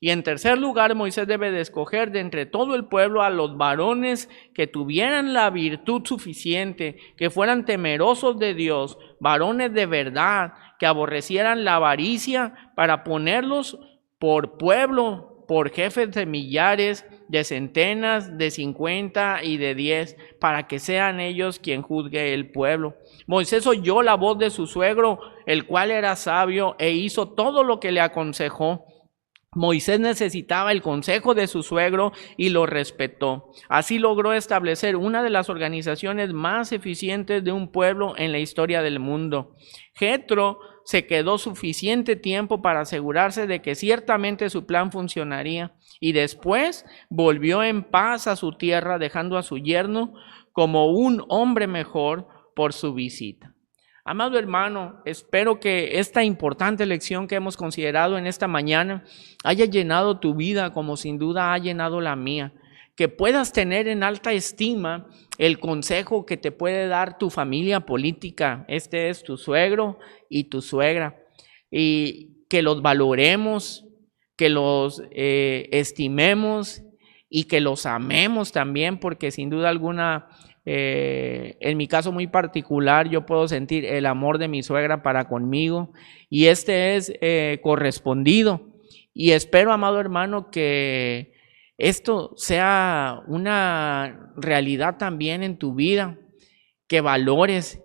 Y en tercer lugar, Moisés debe de escoger de entre todo el pueblo a los varones que tuvieran la virtud suficiente, que fueran temerosos de Dios, varones de verdad, que aborrecieran la avaricia, para ponerlos por pueblo, por jefes de millares, de centenas, de 50 y de 10, para que sean ellos quien juzgue el pueblo. Moisés oyó la voz de su suegro, el cual era sabio, e hizo todo lo que le aconsejó. Moisés necesitaba el consejo de su suegro y lo respetó. Así logró establecer una de las organizaciones más eficientes de un pueblo en la historia del mundo. Jetro se quedó suficiente tiempo para asegurarse de que ciertamente su plan funcionaría, y después volvió en paz a su tierra, dejando a su yerno como un hombre mejor por su visita. Amado hermano, espero que esta importante lección que hemos considerado en esta mañana haya llenado tu vida como sin duda ha llenado la mía. Que puedas tener en alta estima el consejo que te puede dar tu familia política. Este es tu suegro y tu suegra. Y que los valoremos, que los estimemos y que los amemos también, porque sin duda alguna, en mi caso muy particular, yo puedo sentir el amor de mi suegra para conmigo, y este es correspondido. Y espero, amado hermano, que esto sea una realidad también en tu vida, que valores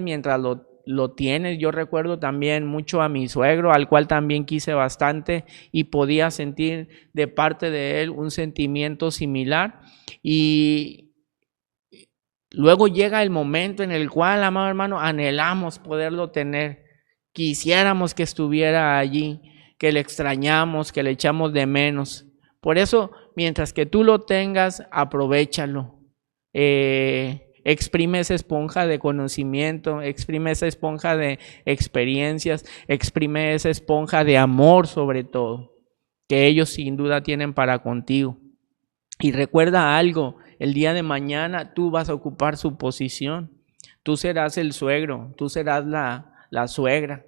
mientras lo tienes. Yo recuerdo también mucho a mi suegro, al cual también quise bastante, y podía sentir de parte de él un sentimiento similar. Y luego llega el momento en el cual, amado hermano, anhelamos poderlo tener. Quisiéramos que estuviera allí, que le extrañamos, que le echamos de menos. Por eso, mientras que tú lo tengas, aprovéchalo. Exprime esa esponja de conocimiento, exprime esa esponja de experiencias, exprime esa esponja de amor sobre todo, que ellos sin duda tienen para contigo. Y recuerda algo, el día de mañana tú vas a ocupar su posición. Tú serás el suegro, tú serás la suegra.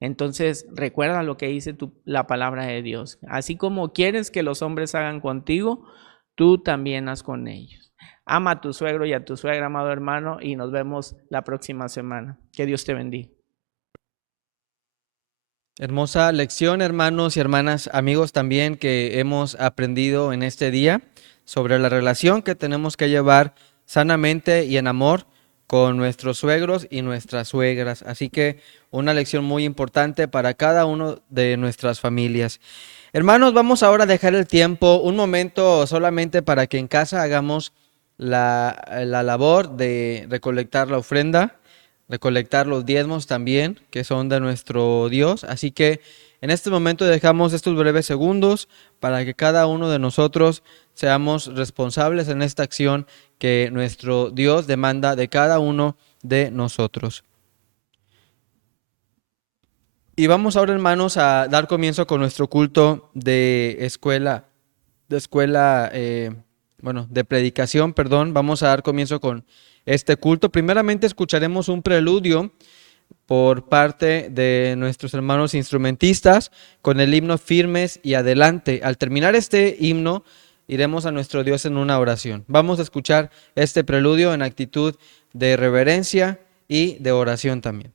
Entonces recuerda lo que dice la palabra de Dios. Así como quieres que los hombres hagan contigo, tú también haz con ellos. Ama a tu suegro y a tu suegra, amado hermano, y nos vemos la próxima semana. Que Dios te bendiga. Hermosa lección, hermanos y hermanas, amigos también, que hemos aprendido en este día sobre la relación que tenemos que llevar sanamente y en amor con nuestros suegros y nuestras suegras. Así que una lección muy importante para cada uno de nuestras familias. Hermanos, vamos ahora a dejar el tiempo, un momento solamente para que en casa hagamos la labor de recolectar la ofrenda, recolectar los diezmos también, que son de nuestro Dios. Así que en este momento dejamos estos breves segundos para que cada uno de nosotros seamos responsables en esta acción que nuestro Dios demanda de cada uno de nosotros. Y vamos ahora, hermanos, a dar comienzo con nuestro culto de escuela de escuela, de predicación, perdón. Vamos a dar comienzo con este culto. Primeramente escucharemos un preludio por parte de nuestros hermanos instrumentistas con el himno Firmes y Adelante. Al terminar este himno, iremos a nuestro Dios en una oración. Vamos a escuchar este preludio en actitud de reverencia y de oración también.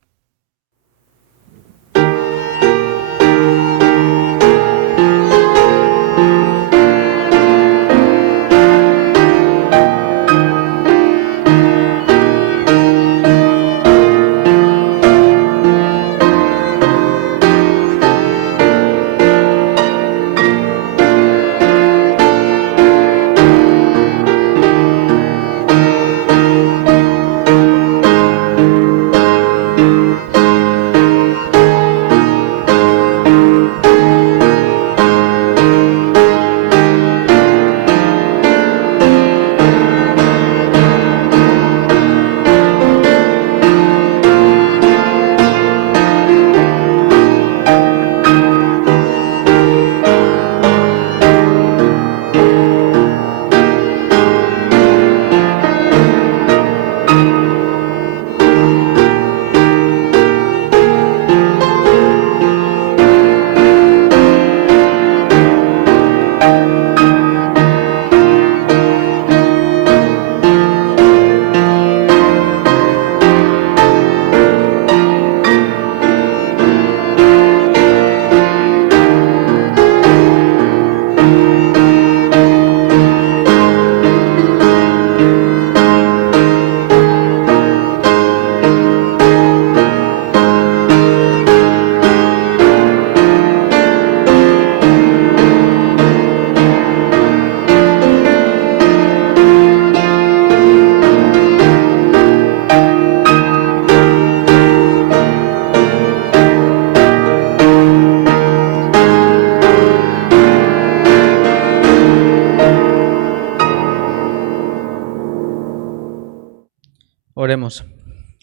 Oremos.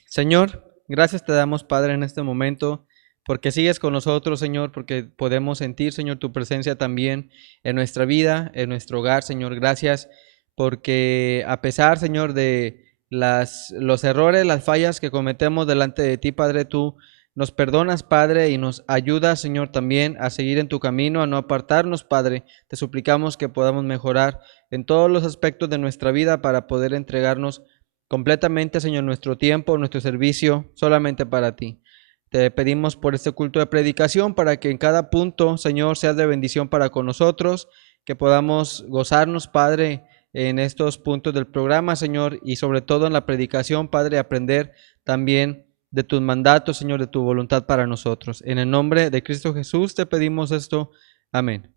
Señor, gracias te damos, Padre, en este momento, porque sigues con nosotros, Señor, porque podemos sentir, Señor, tu presencia también en nuestra vida, en nuestro hogar, Señor. Gracias porque a pesar, Señor, de los errores, las fallas que cometemos delante de ti, Padre, tú nos perdonas, Padre, y nos ayudas, Señor, también a seguir en tu camino, a no apartarnos, Padre. Te suplicamos que podamos mejorar en todos los aspectos de nuestra vida para poder entregarnos completamente, Señor, nuestro tiempo, nuestro servicio, solamente para ti. Te pedimos por este culto de predicación para que en cada punto, Señor, seas de bendición para con nosotros, que podamos gozarnos, Padre, en estos puntos del programa, Señor, y sobre todo en la predicación, Padre, aprender también de tus mandatos, Señor, de tu voluntad para nosotros. En el nombre de Cristo Jesús te pedimos esto. Amén.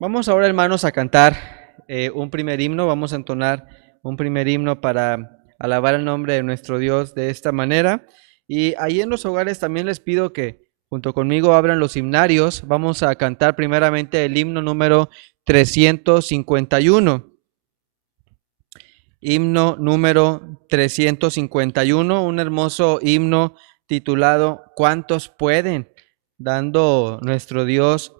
Vamos ahora, hermanos, a cantar un primer himno. Vamos a entonar un primer himno para alabar el nombre de nuestro Dios de esta manera. Y ahí en los hogares también les pido que junto conmigo abran los himnarios. Vamos a cantar primeramente el himno número 351. Himno número 351, un hermoso himno titulado ¿Cuántos pueden? Dando nuestro Dios,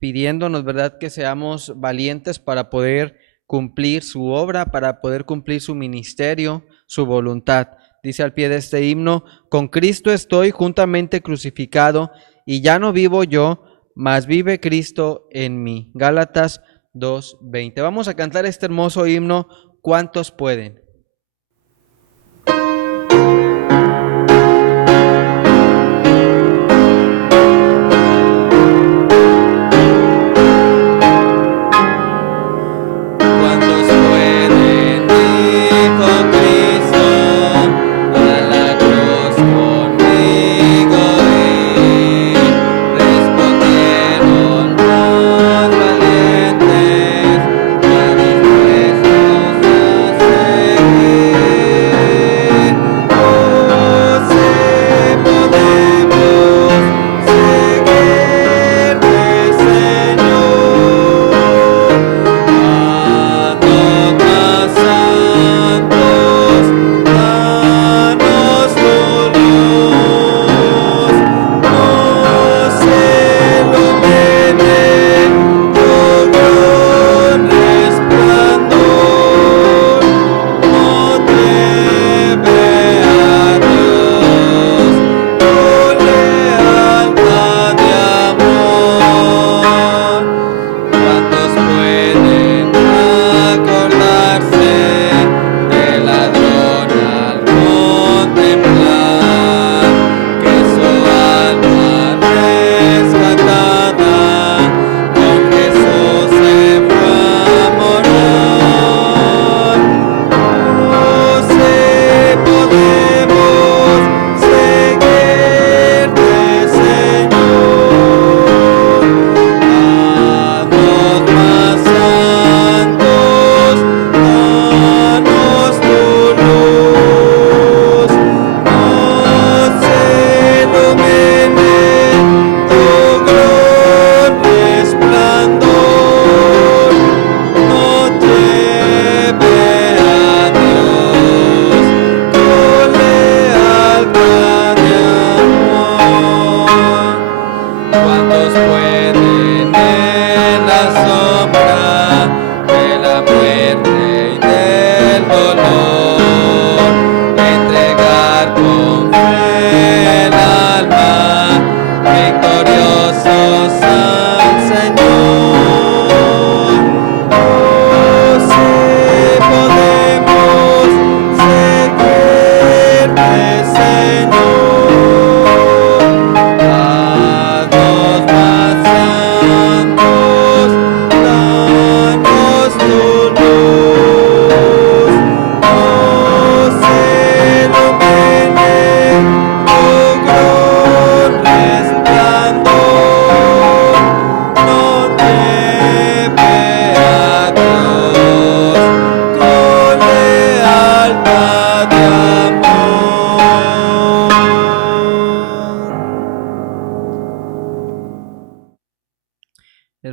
pidiéndonos, ¿verdad?, que seamos valientes para poder cumplir su obra, para poder cumplir su ministerio, su voluntad. Dice al pie de este himno: con Cristo estoy juntamente crucificado, y ya no vivo yo, mas vive Cristo en mí. Gálatas 2:20. Vamos a cantar este hermoso himno, ¿cuántos pueden? Valientes, a mis huesos hace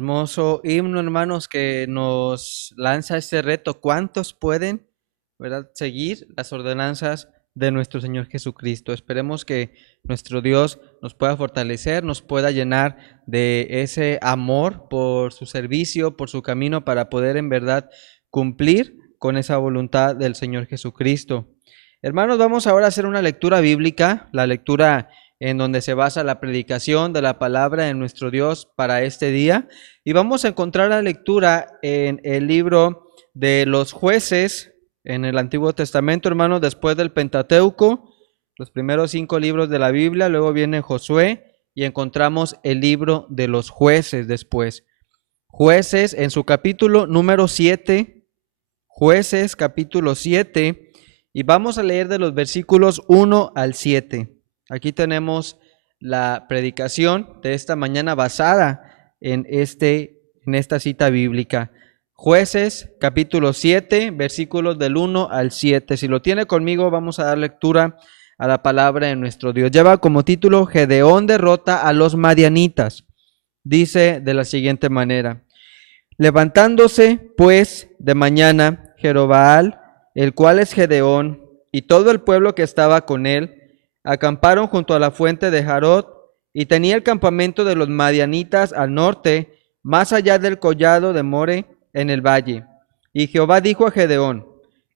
Hermoso himno, hermanos, que nos lanza este reto. ¿Cuántos pueden, verdad, seguir las ordenanzas de nuestro Señor Jesucristo? Esperemos que nuestro Dios nos pueda fortalecer, nos pueda llenar de ese amor por su servicio, por su camino, para poder en verdad cumplir con esa voluntad del Señor Jesucristo. Hermanos, vamos ahora a hacer una lectura bíblica, la lectura en donde se basa la predicación de la palabra de nuestro Dios para este día. Y vamos a encontrar la lectura en el libro de los Jueces, en el Antiguo Testamento, hermanos, después del Pentateuco, los primeros 5 libros de la Biblia, luego viene Josué y encontramos el libro de los Jueces después. Jueces en su capítulo número 7, Jueces capítulo 7, y vamos a leer de los versículos 1 al 7. Aquí tenemos la predicación de esta mañana basada en esta cita bíblica. Jueces, capítulo 7, versículos del 1 al 7. Si lo tiene conmigo, vamos a dar lectura a la palabra de nuestro Dios. Lleva como título: Gedeón derrota a los madianitas. Dice de la siguiente manera: levantándose pues de mañana Jerobbaal, el cual es Gedeón, y todo el pueblo que estaba con él, acamparon junto a la fuente de Jarod, y tenía el campamento de los madianitas al norte, más allá del collado de More, en el valle. Y Jehová dijo a Gedeón: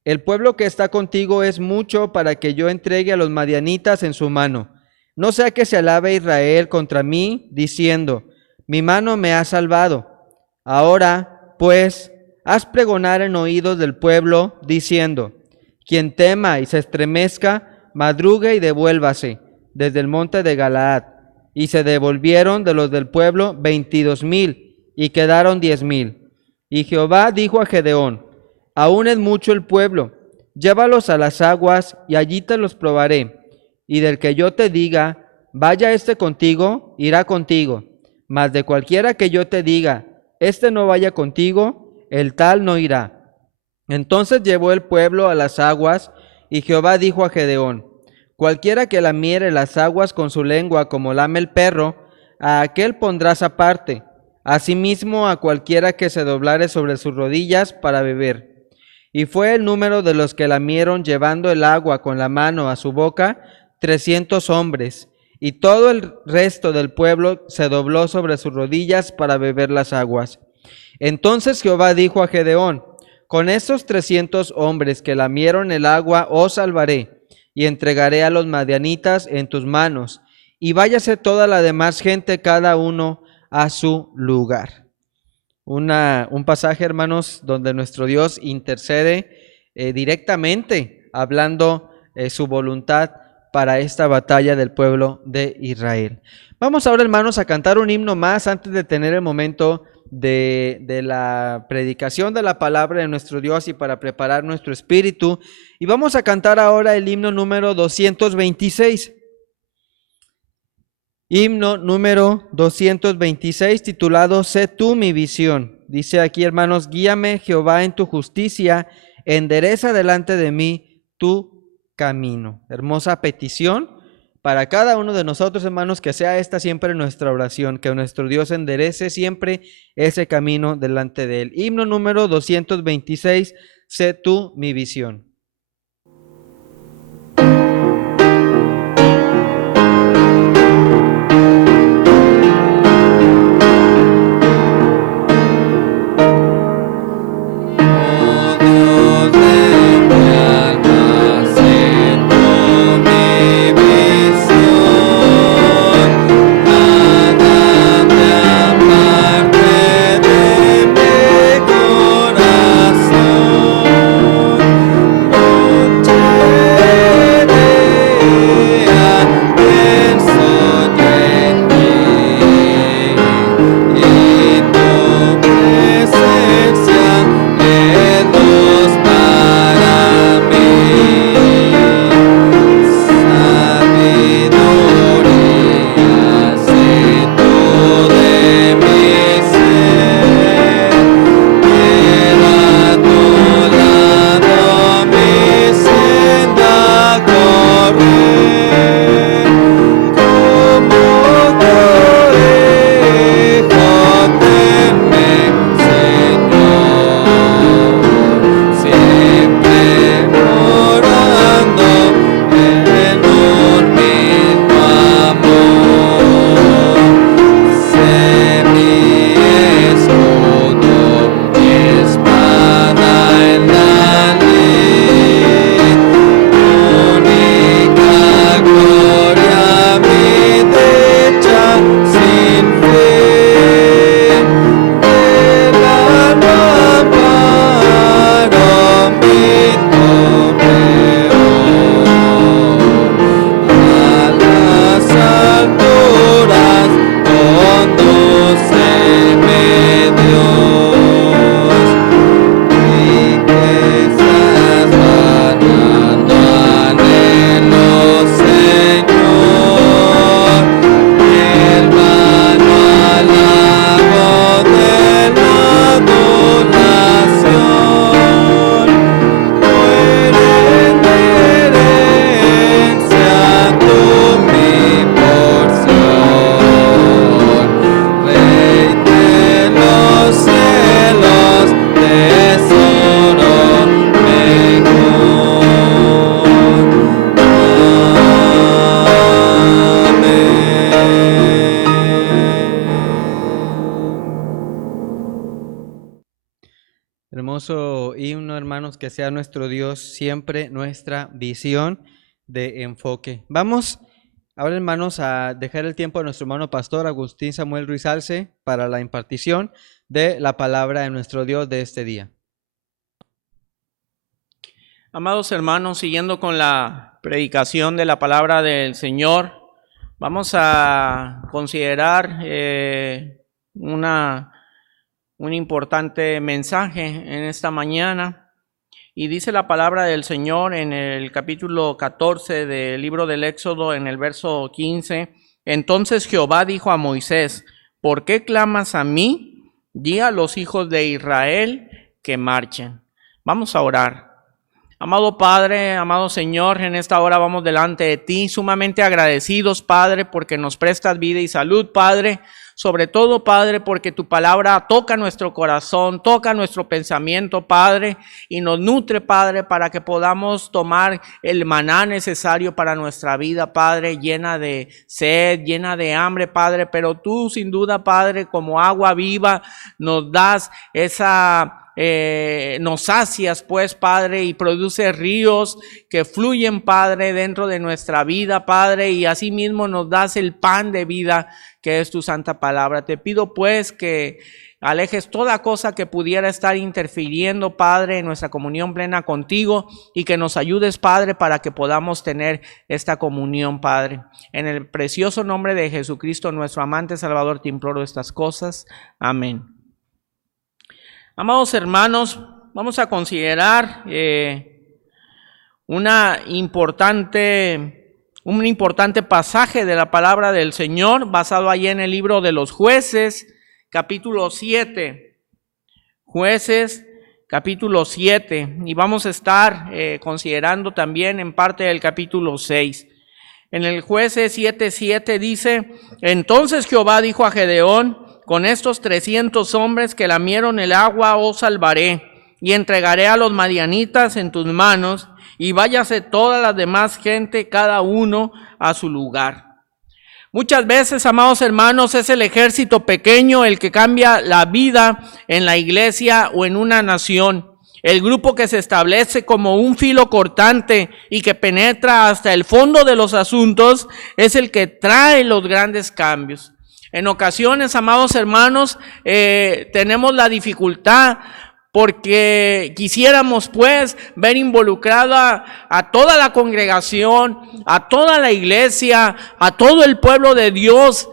el pueblo que está contigo es mucho para que yo entregue a los madianitas en su mano. No sea que se alabe Israel contra mí, diciendo: mi mano me ha salvado. Ahora, pues, haz pregonar en oídos del pueblo, diciendo: quien tema y se estremezca, madrugue y devuélvase desde el monte de Galaad. Y se devolvieron de los del pueblo 22,000, y quedaron 10,000. Y Jehová dijo a Gedeón: aún es mucho el pueblo, llévalos a las aguas, y allí te los probaré. Y del que yo te diga: vaya este contigo, irá contigo. Mas de cualquiera que yo te diga: este no vaya contigo, el tal no irá. Entonces llevó el pueblo a las aguas, y Jehová dijo a Gedeón: cualquiera que lamiere las aguas con su lengua como lame el perro, a aquel pondrás aparte. Asimismo a cualquiera que se doblare sobre sus rodillas para beber. Y fue el número de los que lamieron llevando el agua con la mano a su boca 300 hombres. Y todo el resto del pueblo se dobló sobre sus rodillas para beber las aguas. Entonces Jehová dijo a Gedeón: con estos 300 hombres que lamieron el agua os salvaré, y entregaré a los madianitas en tus manos, y váyase toda la demás gente cada uno a su lugar. Un pasaje, hermanos, donde nuestro Dios intercede directamente, hablando su voluntad para esta batalla del pueblo de Israel. Vamos ahora, hermanos, a cantar un himno más antes de tener el momento de la predicación de la palabra de nuestro Dios y para preparar nuestro espíritu. Y vamos a cantar ahora el himno número 226. Himno número 226, titulado Sé tú mi visión. Dice aquí, hermanos: guíame, Jehová, en tu justicia, endereza delante de mí tu camino. Hermosa petición para cada uno de nosotros, hermanos, que sea esta siempre nuestra oración, que nuestro Dios enderece siempre ese camino delante de él. Himno número 226, Sé tú mi visión. hermoso himno, hermanos, que sea nuestro Dios siempre nuestra visión de enfoque. Vamos ahora, hermanos, a dejar el tiempo a nuestro hermano pastor Agustín Samuel Ruiz Alce para la impartición de la palabra de nuestro Dios de este día. Amados hermanos, siguiendo con la predicación de la palabra del Señor, vamos a considerar un importante mensaje en esta mañana. Y dice la palabra del Señor en el capítulo 14 del libro del Éxodo, en el verso 15. Entonces Jehová dijo a Moisés: ¿por qué clamas a mí? Di a los hijos de Israel que marchen. Vamos a orar. Amado Padre, amado Señor, en esta hora vamos delante de ti, sumamente agradecidos, Padre, porque nos prestas vida y salud, Padre. Sobre todo, Padre, porque tu palabra toca nuestro corazón, toca nuestro pensamiento, Padre, y nos nutre, Padre, para que podamos tomar el maná necesario para nuestra vida, Padre, llena de sed, llena de hambre, Padre. Pero tú, sin duda, Padre, como agua viva, nos das nos sacias, pues, Padre, y produce ríos que fluyen, Padre, dentro de nuestra vida, Padre, y asimismo nos das el pan de vida que es tu santa palabra. Te pido, pues, que alejes toda cosa que pudiera estar interfiriendo, Padre, en nuestra comunión plena contigo, y que nos ayudes, Padre, para que podamos tener esta comunión, Padre. En el precioso nombre de Jesucristo, nuestro amante Salvador, te imploro estas cosas. Amén. Amados hermanos, vamos a considerar un importante pasaje de la palabra del Señor, basado allí en el libro de los Jueces, capítulo 7. Jueces, capítulo 7. Y vamos a estar considerando también en parte del capítulo 6. En el Jueces 7:7 dice: entonces Jehová dijo a Gedeón: con estos 300 hombres que lamieron el agua os salvaré, y entregaré a los madianitas en tus manos, y váyase toda la demás gente, cada uno a su lugar. Muchas veces, amados hermanos, es el ejército pequeño el que cambia la vida en la iglesia o en una nación. El grupo que se establece como un filo cortante y que penetra hasta el fondo de los asuntos es el que trae los grandes cambios. En ocasiones, amados hermanos, tenemos la dificultad porque quisiéramos, pues, ver involucrada a toda la congregación, a toda la iglesia, a todo el pueblo de Dios,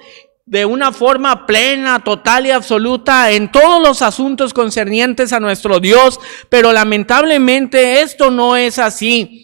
de una forma plena, total y absoluta en todos los asuntos concernientes a nuestro Dios, pero lamentablemente esto no es así.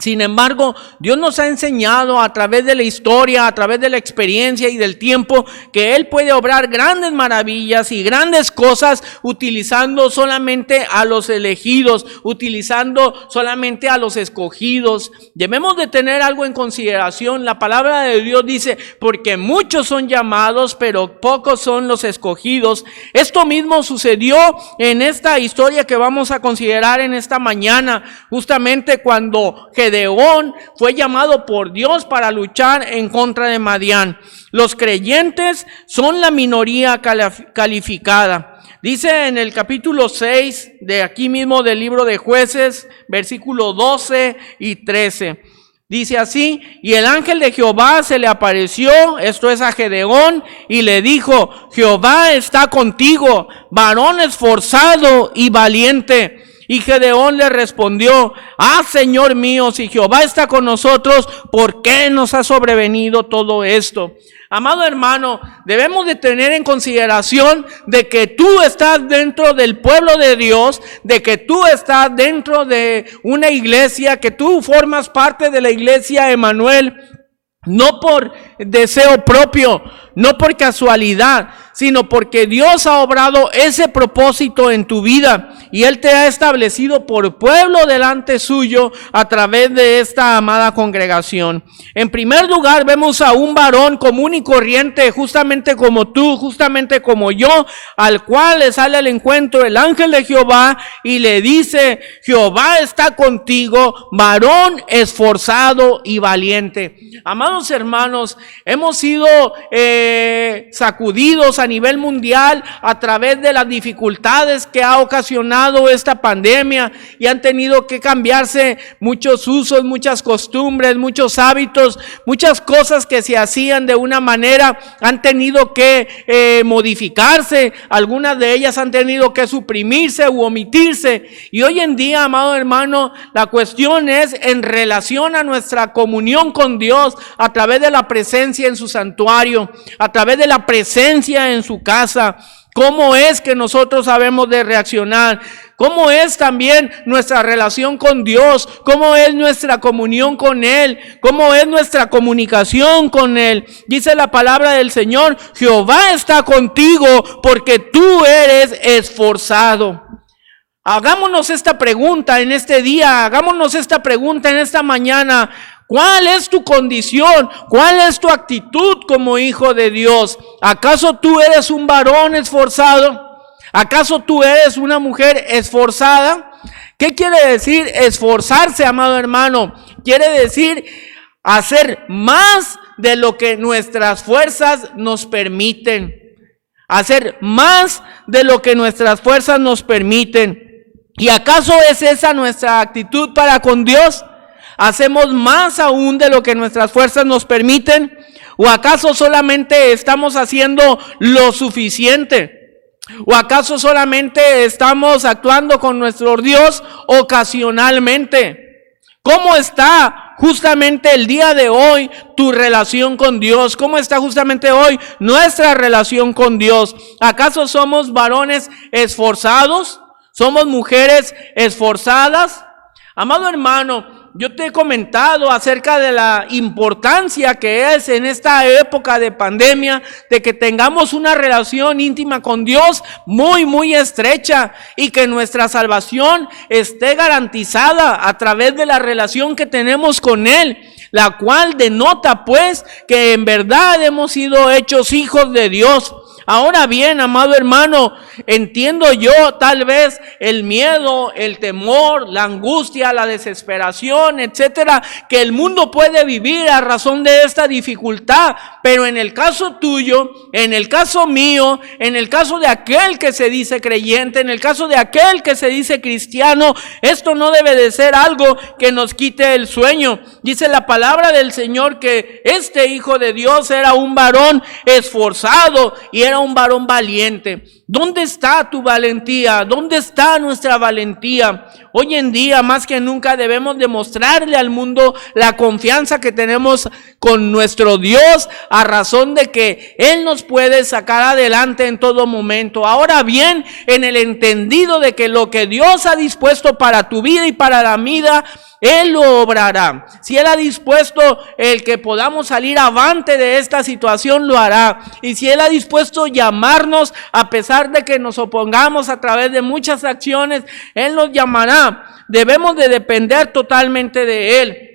Sin embargo, Dios nos ha enseñado a través de la historia, a través de la experiencia y del tiempo, que Él puede obrar grandes maravillas y grandes cosas utilizando solamente a los elegidos, utilizando solamente a los escogidos. Debemos de tener algo en consideración. La palabra de Dios dice: porque muchos son llamados, pero pocos son los escogidos. Esto mismo sucedió en esta historia que vamos a considerar en esta mañana, justamente cuando Gedeón fue llamado por Dios para luchar en contra de Madián. Los creyentes son la minoría calificada. Dice en el capítulo 6 de aquí mismo del libro de Jueces, versículos 12 y 13. Dice así: y el ángel de Jehová se le apareció, esto es a Gedeón, y le dijo: Jehová está contigo, varón esforzado y valiente. Y Gedeón le respondió: Señor mío, si Jehová está con nosotros, ¿por qué nos ha sobrevenido todo esto? Amado hermano, debemos de tener en consideración de que tú estás dentro del pueblo de Dios, de que tú estás dentro de una iglesia, que tú formas parte de la iglesia Emmanuel, no por deseo propio, no por casualidad, sino porque Dios ha obrado ese propósito en tu vida y Él te ha establecido por pueblo delante suyo a través de esta amada congregación. En primer lugar, vemos a un varón común y corriente, justamente como tú, justamente como yo, al cual le sale al encuentro el ángel de Jehová y le dice: Jehová está contigo, varón esforzado y valiente. Amados hermanos, hemos sido sacudidos a nivel mundial a través de las dificultades que ha ocasionado esta pandemia y han tenido que cambiarse muchos usos, muchas costumbres, muchos hábitos, muchas cosas que se hacían de una manera han tenido que modificarse, algunas de ellas han tenido que suprimirse u omitirse. Y hoy en día, amado hermano, la cuestión es en relación a nuestra comunión con Dios a través de la presencia en su santuario, a través de la presencia en su casa. ¿Cómo es que nosotros sabemos de reaccionar? ¿Cómo es también nuestra relación con Dios? ¿Cómo es nuestra comunión con Él? ¿Cómo es nuestra comunicación con Él? Dice la palabra del Señor: Jehová está contigo porque tú eres esforzado. Hagámonos esta pregunta en este día, hagámonos esta pregunta en esta mañana. ¿Cuál es tu condición? ¿Cuál es tu actitud como hijo de Dios? ¿Acaso tú eres un varón esforzado? ¿Acaso tú eres una mujer esforzada? ¿Qué quiere decir esforzarse, amado hermano? Quiere decir hacer más de lo que nuestras fuerzas nos permiten. Hacer más de lo que nuestras fuerzas nos permiten. ¿Y acaso es esa nuestra actitud para con Dios? ¿Hacemos más aún de lo que nuestras fuerzas nos permiten? ¿O acaso solamente estamos haciendo lo suficiente? ¿O acaso solamente estamos actuando con nuestro Dios ocasionalmente? ¿Cómo está justamente el día de hoy tu relación con Dios? ¿Cómo está justamente hoy nuestra relación con Dios? ¿Acaso somos varones esforzados? ¿Somos mujeres esforzadas? Amado hermano, yo te he comentado acerca de la importancia que es en esta época de pandemia de que tengamos una relación íntima con Dios muy estrecha y que nuestra salvación esté garantizada a través de la relación que tenemos con Él, la cual denota pues que en verdad hemos sido hechos hijos de Dios. Ahora bien, amado hermano, entiendo yo tal vez el miedo, el temor, la angustia, la desesperación, etcétera, que el mundo puede vivir a razón de esta dificultad, pero en el caso tuyo, en el caso mío, en el caso de aquel que se dice creyente, en el caso de aquel que se dice cristiano, esto no debe de ser algo que nos quite el sueño. Dice la palabra del Señor que este hijo de Dios era un varón esforzado y era un varón valiente. ¿Dónde está tu valentía? ¿Dónde está nuestra valentía? Hoy en día, más que nunca, debemos demostrarle al mundo la confianza que tenemos con nuestro Dios a razón de que Él nos puede sacar adelante en todo momento. Ahora bien, en el entendido de que lo que Dios ha dispuesto para tu vida y para la vida, Él lo obrará. Si Él ha dispuesto el que podamos salir avante de esta situación, lo hará. Y si Él ha dispuesto llamarnos, a pesar de que nos opongamos a través de muchas acciones, Él nos llamará. Debemos de depender totalmente de Él.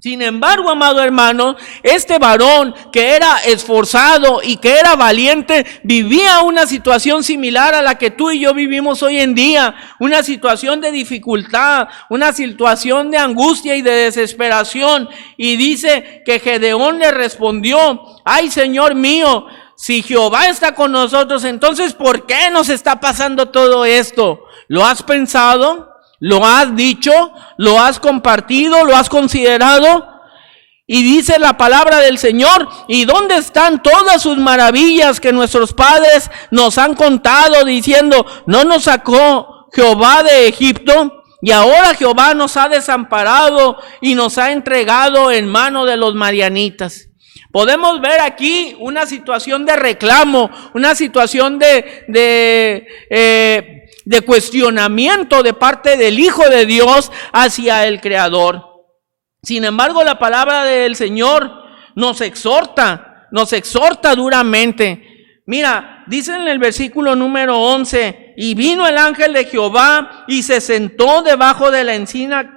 Sin embargo, amado hermano, este varón que era esforzado y que era valiente, vivía una situación similar a la que tú y yo vivimos hoy en día, una situación de dificultad, una situación de angustia y de desesperación. Y dice que Gedeón le respondió: ay, Señor mío, si Jehová está con nosotros, entonces ¿por qué nos está pasando todo esto? ¿Lo has pensado? ¿Lo has dicho? ¿Lo has compartido? ¿Lo has considerado? Y dice la palabra del Señor: ¿y dónde están todas sus maravillas que nuestros padres nos han contado, diciendo: no nos sacó Jehová de Egipto? Y ahora Jehová nos ha desamparado y nos ha entregado en mano de los madianitas. Podemos ver aquí una situación de reclamo, una situación de cuestionamiento de parte del Hijo de Dios hacia el Creador. Sin embargo, la palabra del Señor nos exhorta duramente. Mira, dice en el versículo número 11: y vino el ángel de Jehová y se sentó debajo de la encina.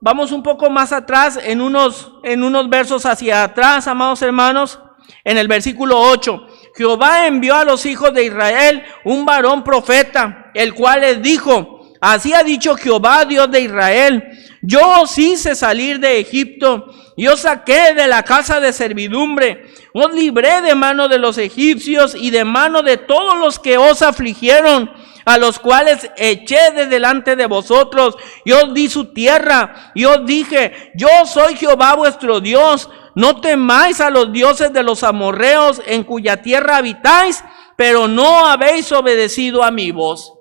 Vamos un poco más atrás, en unos versos hacia atrás, amados hermanos, en el versículo 8. Jehová envió a los hijos de Israel un varón profeta, el cual les dijo: así ha dicho Jehová, Dios de Israel, yo os hice salir de Egipto, y os saqué de la casa de servidumbre, os libré de mano de los egipcios y de mano de todos los que os afligieron, a los cuales eché de delante de vosotros, y os di su tierra, y os dije, yo soy Jehová vuestro Dios, no temáis a los dioses de los amorreos en cuya tierra habitáis, pero no habéis obedecido a mi voz.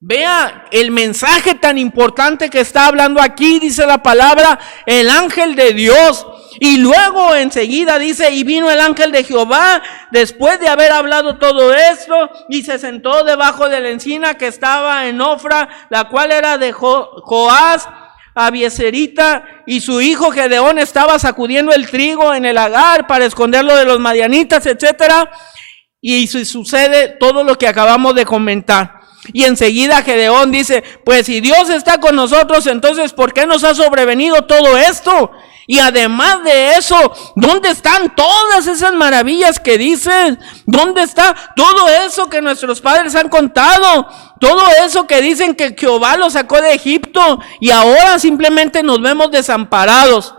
Vea el mensaje tan importante que está hablando aquí, dice la palabra, el ángel de Dios. Y luego enseguida dice, y vino el ángel de Jehová, después de haber hablado todo esto, y se sentó debajo de la encina que estaba en Ofra, la cual era de Joás, Abieserita, y su hijo Gedeón estaba sacudiendo el trigo en el lagar para esconderlo de los madianitas, etcétera. Y sucede todo lo que acabamos de comentar. Y enseguida Gedeón dice, pues si Dios está con nosotros, entonces ¿por qué nos ha sobrevenido todo esto? Y además de eso, ¿dónde están todas esas maravillas que dicen? ¿Dónde está todo eso que nuestros padres han contado? Todo eso que dicen que Jehová los sacó de Egipto y ahora simplemente nos vemos desamparados.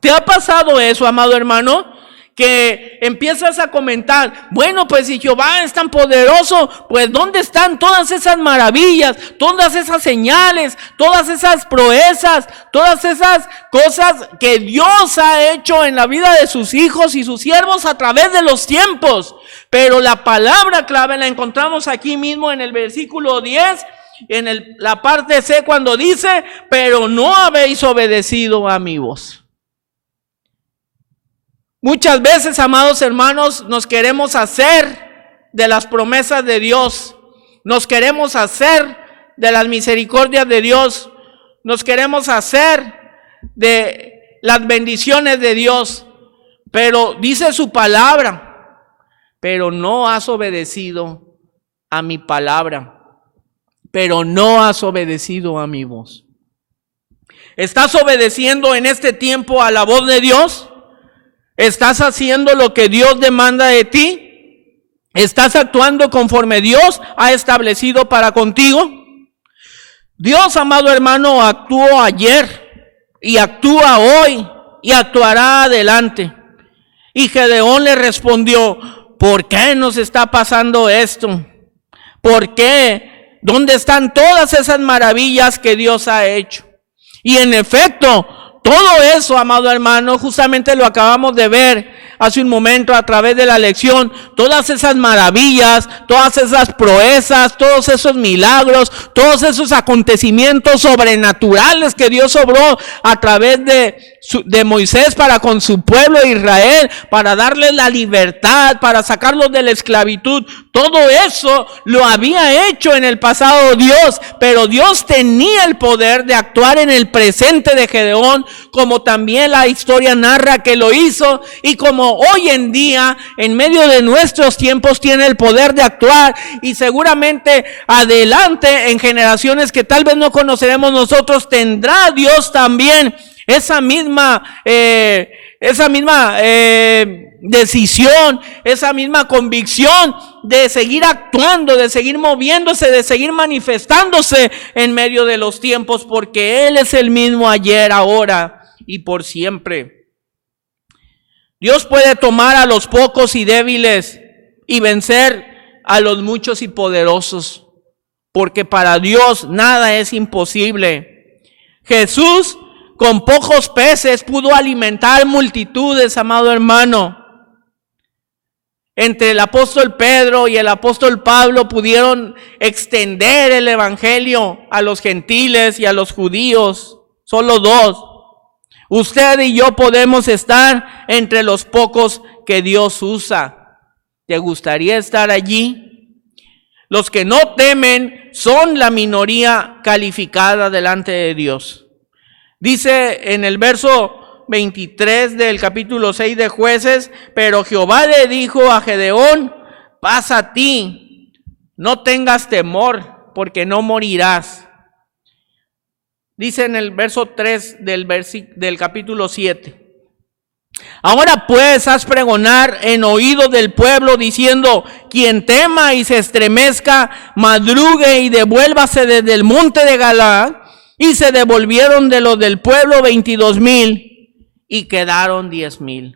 ¿Te ha pasado eso, amado hermano? Que empiezas a comentar, bueno, pues si Jehová es tan poderoso, pues ¿dónde están todas esas maravillas, todas esas señales, todas esas proezas, todas esas cosas que Dios ha hecho en la vida de sus hijos y sus siervos a través de los tiempos? Pero la palabra clave la encontramos aquí mismo en el versículo 10, en la parte C, cuando dice, pero no habéis obedecido a mi voz. Muchas veces, amados hermanos, nos queremos hacer de las promesas de Dios, nos queremos hacer de las misericordias de Dios, nos queremos hacer de las bendiciones de Dios, pero dice su palabra, pero no has obedecido a mi palabra, pero no has obedecido a mi voz. ¿Estás obedeciendo en este tiempo a la voz de Dios? ¿Estás haciendo lo que Dios demanda de ti? ¿Estás actuando conforme Dios ha establecido para contigo? Dios, amado hermano, actuó ayer y actúa hoy y actuará adelante. Y Gedeón le respondió, ¿por qué nos está pasando esto? ¿Por qué? ¿Dónde están todas esas maravillas que Dios ha hecho? Y en efecto, todo eso, amado hermano, justamente lo acabamos de ver hace un momento a través de la lección. Todas esas maravillas, todas esas proezas, todos esos milagros, todos esos acontecimientos sobrenaturales que Dios obró a través de Moisés para con su pueblo Israel, para darles la libertad, para sacarlos de la esclavitud. Todo eso lo había hecho en el pasado Dios, pero Dios tenía el poder de actuar en el presente de Gedeón, como también la historia narra que lo hizo, y como hoy en día, en medio de nuestros tiempos, tiene el poder de actuar, y seguramente adelante en generaciones que tal vez no conoceremos nosotros, tendrá Dios también esa misma decisión, esa misma convicción de seguir actuando, de seguir moviéndose, de seguir manifestándose en medio de los tiempos, porque Él es el mismo ayer, ahora y por siempre. Dios puede tomar a los pocos y débiles y vencer a los muchos y poderosos, porque para Dios nada es imposible. Jesús con pocos peces pudo alimentar multitudes, amado hermano. Entre el apóstol Pedro y el apóstol Pablo pudieron extender el evangelio a los gentiles y a los judíos. Solo dos. Usted y yo podemos estar entre los pocos que Dios usa. ¿Te gustaría estar allí? Los que no temen son la minoría calificada delante de Dios. Dice en el verso 23 del capítulo 6 de Jueces, pero Jehová le dijo a Gedeón, pasa a ti, no tengas temor, porque no morirás. Dice en el verso 3 del capítulo 7, Ahora pues haz pregonar en oído del pueblo diciendo: quien tema y se estremezca, madrugue y devuélvase desde el monte de Galaad. Y se devolvieron de los del pueblo 22,000 y quedaron 10,000.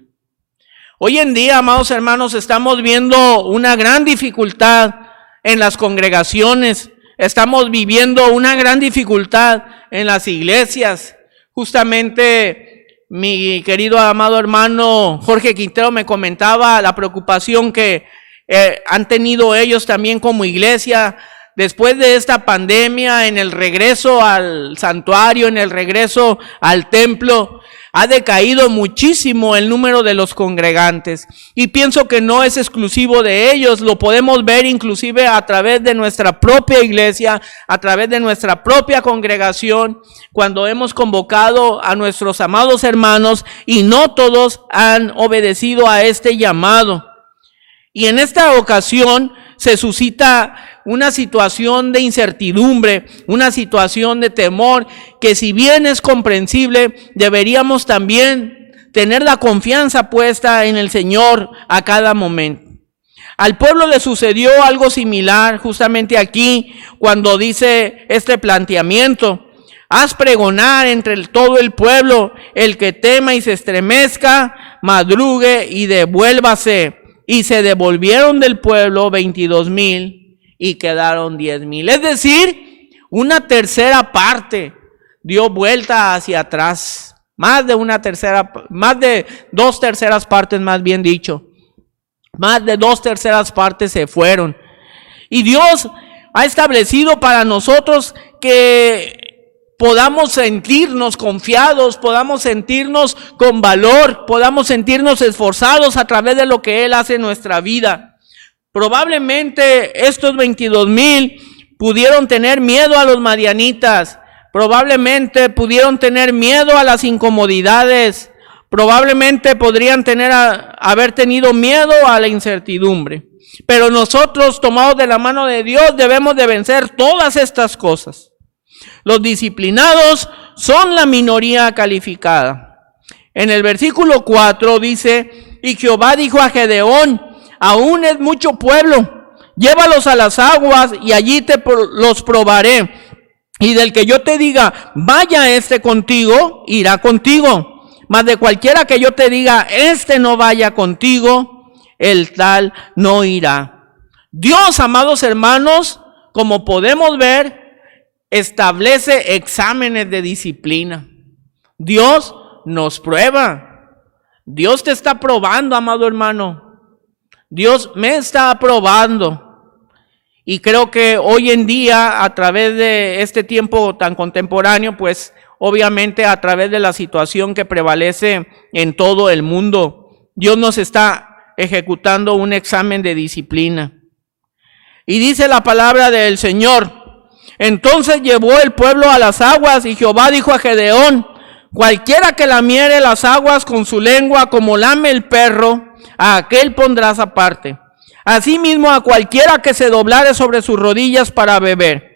Hoy en día, amados hermanos, estamos viendo una gran dificultad en las congregaciones. Estamos viviendo una gran dificultad en las iglesias. Justamente mi querido amado hermano Jorge Quintero me comentaba la preocupación que han tenido ellos también como iglesia después de esta pandemia, en el regreso al santuario, en el regreso al templo. Ha decaído muchísimo el número de los congregantes, y pienso que no es exclusivo de ellos. Lo podemos ver inclusive a través de nuestra propia iglesia, a través de nuestra propia congregación, cuando hemos convocado a nuestros amados hermanos y no todos han obedecido a este llamado. Y en esta ocasión se suscita una situación de incertidumbre, una situación de temor, que si bien es comprensible, deberíamos también tener la confianza puesta en el Señor a cada momento. Al pueblo le sucedió algo similar justamente aquí, cuando dice este planteamiento: haz pregonar entre todo el pueblo, el que tema y se estremezca, madrugue y devuélvase. Y se devolvieron del pueblo 22,000 y quedaron 10,000. Es decir, una tercera parte dio vuelta hacia atrás. Más de 2/3 partes, más bien dicho. Más de 2/3 partes se fueron. Y Dios ha establecido para nosotros que podamos sentirnos confiados, podamos sentirnos con valor, podamos sentirnos esforzados a través de lo que Él hace en nuestra vida. Probablemente estos 22,000 pudieron tener miedo a los madianitas, probablemente pudieron tener miedo a las incomodidades, probablemente podrían haber tenido miedo a la incertidumbre. Pero nosotros, tomados de la mano de Dios, debemos de vencer todas estas cosas. Los disciplinados son la minoría calificada. En el versículo 4 dice: y Jehová dijo a Gedeón: aún es mucho pueblo, llévalos a las aguas y allí los probaré. Y del que yo te diga, vaya este contigo, irá contigo. Mas de cualquiera que yo te diga, este no vaya contigo, el tal no irá. Dios, amados hermanos, como podemos ver, establece exámenes de disciplina. Dios nos prueba. Dios te está probando, amado hermano. Dios me está probando. Y creo que hoy en día, a través de este tiempo tan contemporáneo, pues obviamente a través de la situación que prevalece en todo el mundo, Dios nos está ejecutando un examen de disciplina. Y dice la palabra del Señor: entonces llevó el pueblo a las aguas, y Jehová dijo a Gedeón: cualquiera que lamiere las aguas con su lengua como lame el perro, a aquel pondrás aparte. Asimismo a cualquiera que se doblare sobre sus rodillas para beber.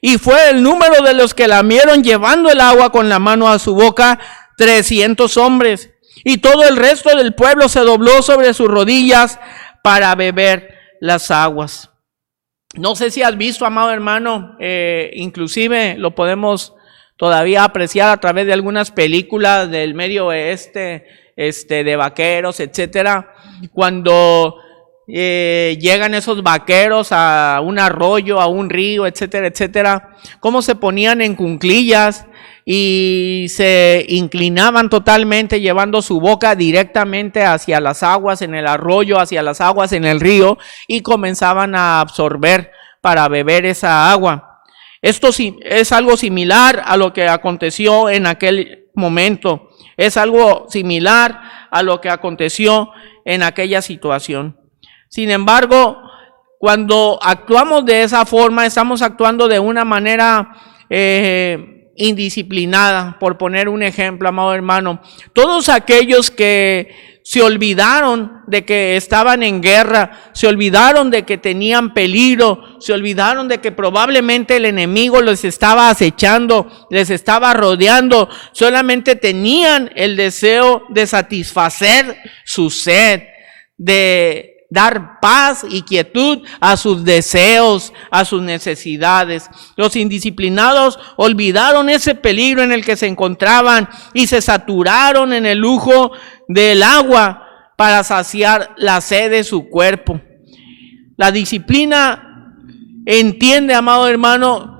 Y fue el número de los que lamieron llevando el agua con la mano a su boca 300 hombres. Y todo el resto del pueblo se dobló sobre sus rodillas para beber las aguas. No sé si has visto, amado hermano, inclusive lo podemos todavía apreciar a través de algunas películas del Medio Oeste, de vaqueros, etcétera. Cuando llegan esos vaqueros a un arroyo, a un río, etcétera, etcétera, cómo se ponían en cuclillas y se inclinaban totalmente, llevando su boca directamente hacia las aguas en el arroyo, hacia las aguas en el río, y comenzaban a absorber para beber esa agua. Esto sí es algo similar a lo que aconteció en aquel momento. Es algo similar a lo que aconteció en aquella situación. Sin embargo, cuando actuamos de esa forma, estamos actuando de una manera indisciplinada. Por poner un ejemplo, amado hermano, todos aquellos que se olvidaron de que estaban en guerra, se olvidaron de que tenían peligro, se olvidaron de que probablemente el enemigo los estaba acechando, les estaba rodeando. Solamente tenían el deseo de satisfacer su sed, de dar paz y quietud a sus deseos, a sus necesidades. Los indisciplinados olvidaron ese peligro en el que se encontraban y se saturaron en el lujo del agua para saciar la sed de su cuerpo. La disciplina entiende, amado hermano,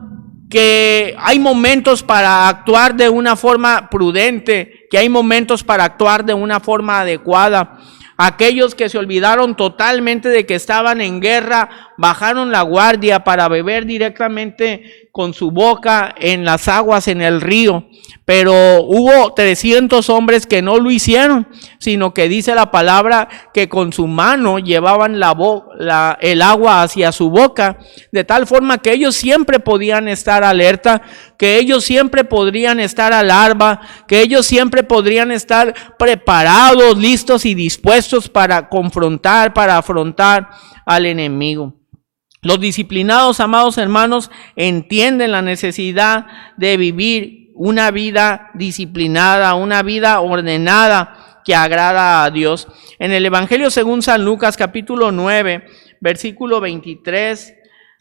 que hay momentos para actuar de una forma prudente, que hay momentos para actuar de una forma adecuada. Aquellos que se olvidaron totalmente de que estaban en guerra, bajaron la guardia para beber directamente con su boca en las aguas en el río. Pero hubo 300 hombres que no lo hicieron, sino que dice la palabra que con su mano llevaban el agua hacia su boca, de tal forma que ellos siempre podían estar alerta, que ellos siempre podrían estar alarma, que ellos siempre podrían estar preparados, listos y dispuestos para confrontar, para afrontar al enemigo. Los disciplinados, amados hermanos, entienden la necesidad de vivir una vida disciplinada, una vida ordenada que agrada a Dios. En el Evangelio según San Lucas, capítulo 9, versículo 23,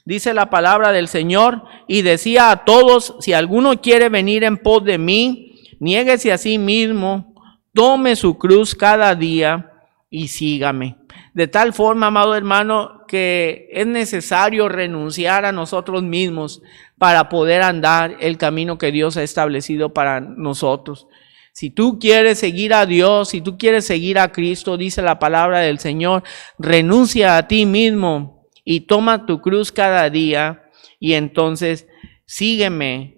dice la palabra del Señor: y decía a todos, si alguno quiere venir en pos de mí, niéguese a sí mismo, tome su cruz cada día y sígame. De tal forma, amado hermano, que es necesario renunciar a nosotros mismos para poder andar el camino que Dios ha establecido para nosotros. Si tú quieres seguir a Dios, si tú quieres seguir a Cristo, dice la palabra del Señor, renuncia a ti mismo y toma tu cruz cada día y entonces sígueme.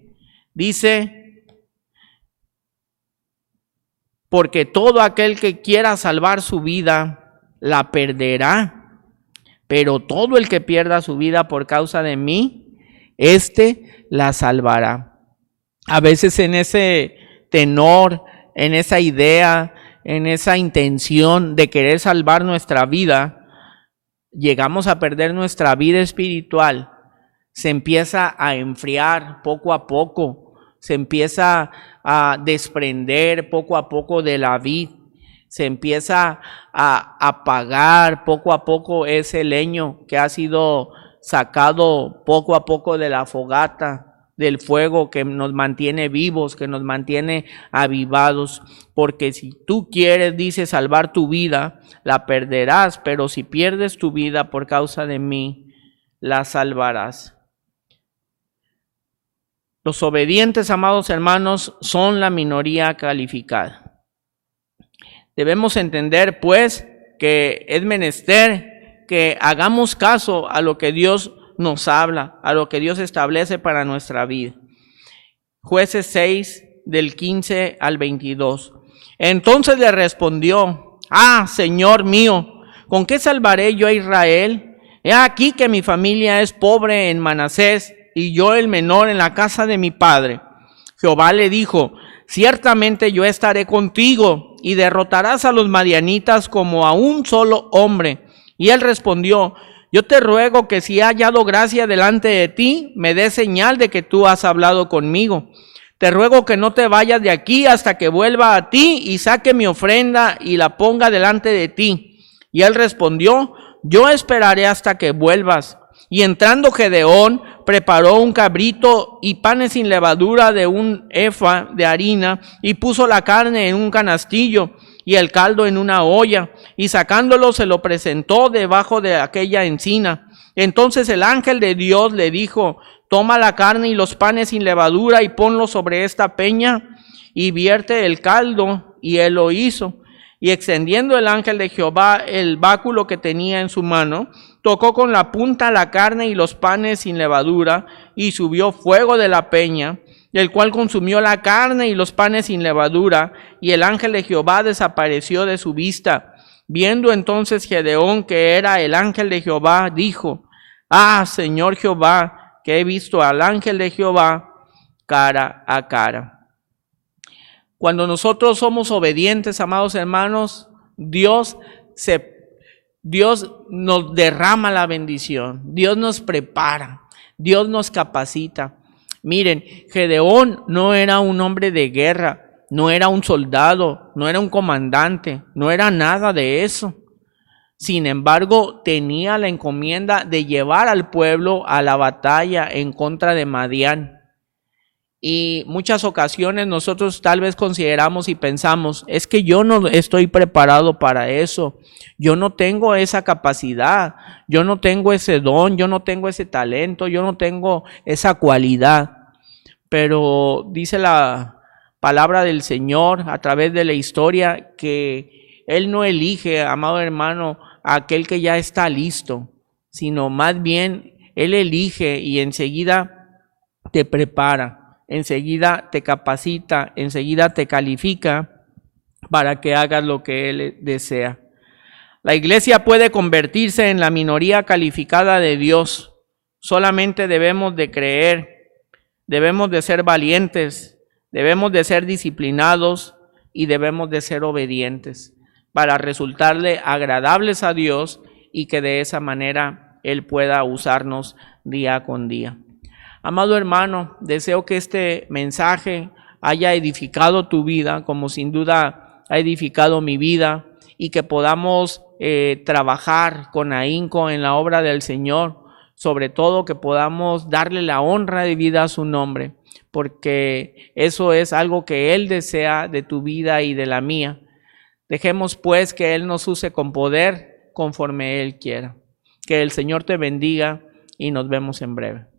Dice, porque todo aquel que quiera salvar su vida, la perderá, pero todo el que pierda su vida por causa de mí, la salvará. A veces en ese tenor, en esa idea, en esa intención de querer salvar nuestra vida, llegamos a perder nuestra vida espiritual. Se empieza a enfriar poco a poco, se empieza a desprender poco a poco de la vid, se empieza a apagar poco a poco ese leño que ha sido sacado poco a poco de la fogata, del fuego que nos mantiene vivos, que nos mantiene avivados. Porque si tú quieres, dice, salvar tu vida, la perderás, pero si pierdes tu vida por causa de mí, la salvarás. Los obedientes, amados hermanos, son la minoría calificada. Debemos entender, pues, que es menester que hagamos caso a lo que Dios nos habla, a lo que Dios establece para nuestra vida. Jueces 6, del 15 al 22. Entonces le respondió: Señor mío, ¿con qué salvaré yo a Israel? He aquí que mi familia es pobre en Manasés y yo el menor en la casa de mi padre. Jehová le dijo: ciertamente yo estaré contigo y derrotarás a los madianitas como a un solo hombre. Y él respondió: yo te ruego que si he hallado gracia delante de ti, me des señal de que tú has hablado conmigo. Te ruego que no te vayas de aquí hasta que vuelva a ti y saque mi ofrenda y la ponga delante de ti. Y él respondió: yo esperaré hasta que vuelvas. Y entrando Gedeón, preparó un cabrito y panes sin levadura de un efa de harina, y puso la carne en un canastillo y el caldo en una olla, y sacándolo se lo presentó debajo de aquella encina. Entonces el ángel de Dios le dijo: toma la carne y los panes sin levadura y ponlo sobre esta peña y vierte el caldo. Y él lo hizo. Y extendiendo el ángel de Jehová el báculo que tenía en su mano, tocó con la punta la carne y los panes sin levadura, y subió fuego de la peña, el cual consumió la carne y los panes sin levadura, y el ángel de Jehová desapareció de su vista. Viendo entonces Gedeón que era el ángel de Jehová, dijo: Señor Jehová, que he visto al ángel de Jehová cara a cara. Cuando nosotros somos obedientes, amados hermanos, Dios nos derrama la bendición, Dios nos prepara, Dios nos capacita. Miren, Gedeón no era un hombre de guerra, no era un soldado, no era un comandante, no era nada de eso. Sin embargo, tenía la encomienda de llevar al pueblo a la batalla en contra de Madián. Y muchas ocasiones nosotros tal vez consideramos y pensamos, es que yo no estoy preparado para eso, yo no tengo esa capacidad, yo no tengo ese don, yo no tengo ese talento, yo no tengo esa cualidad. Pero dice la palabra del Señor a través de la historia que Él no elige, amado hermano, a aquel que ya está listo, sino más bien Él elige y enseguida te prepara. Enseguida te capacita, enseguida te califica para que hagas lo que Él desea. La iglesia puede convertirse en la minoría calificada de Dios. Solamente debemos de creer, debemos de ser valientes, debemos de ser disciplinados y debemos de ser obedientes para resultarle agradables a Dios y que de esa manera Él pueda usarnos día con día. Amado hermano, deseo que este mensaje haya edificado tu vida, como sin duda ha edificado mi vida, y que podamos trabajar con ahínco en la obra del Señor, sobre todo que podamos darle la honra de vida a su nombre, porque eso es algo que Él desea de tu vida y de la mía. Dejemos pues que Él nos use con poder conforme Él quiera. Que el Señor te bendiga y nos vemos en breve.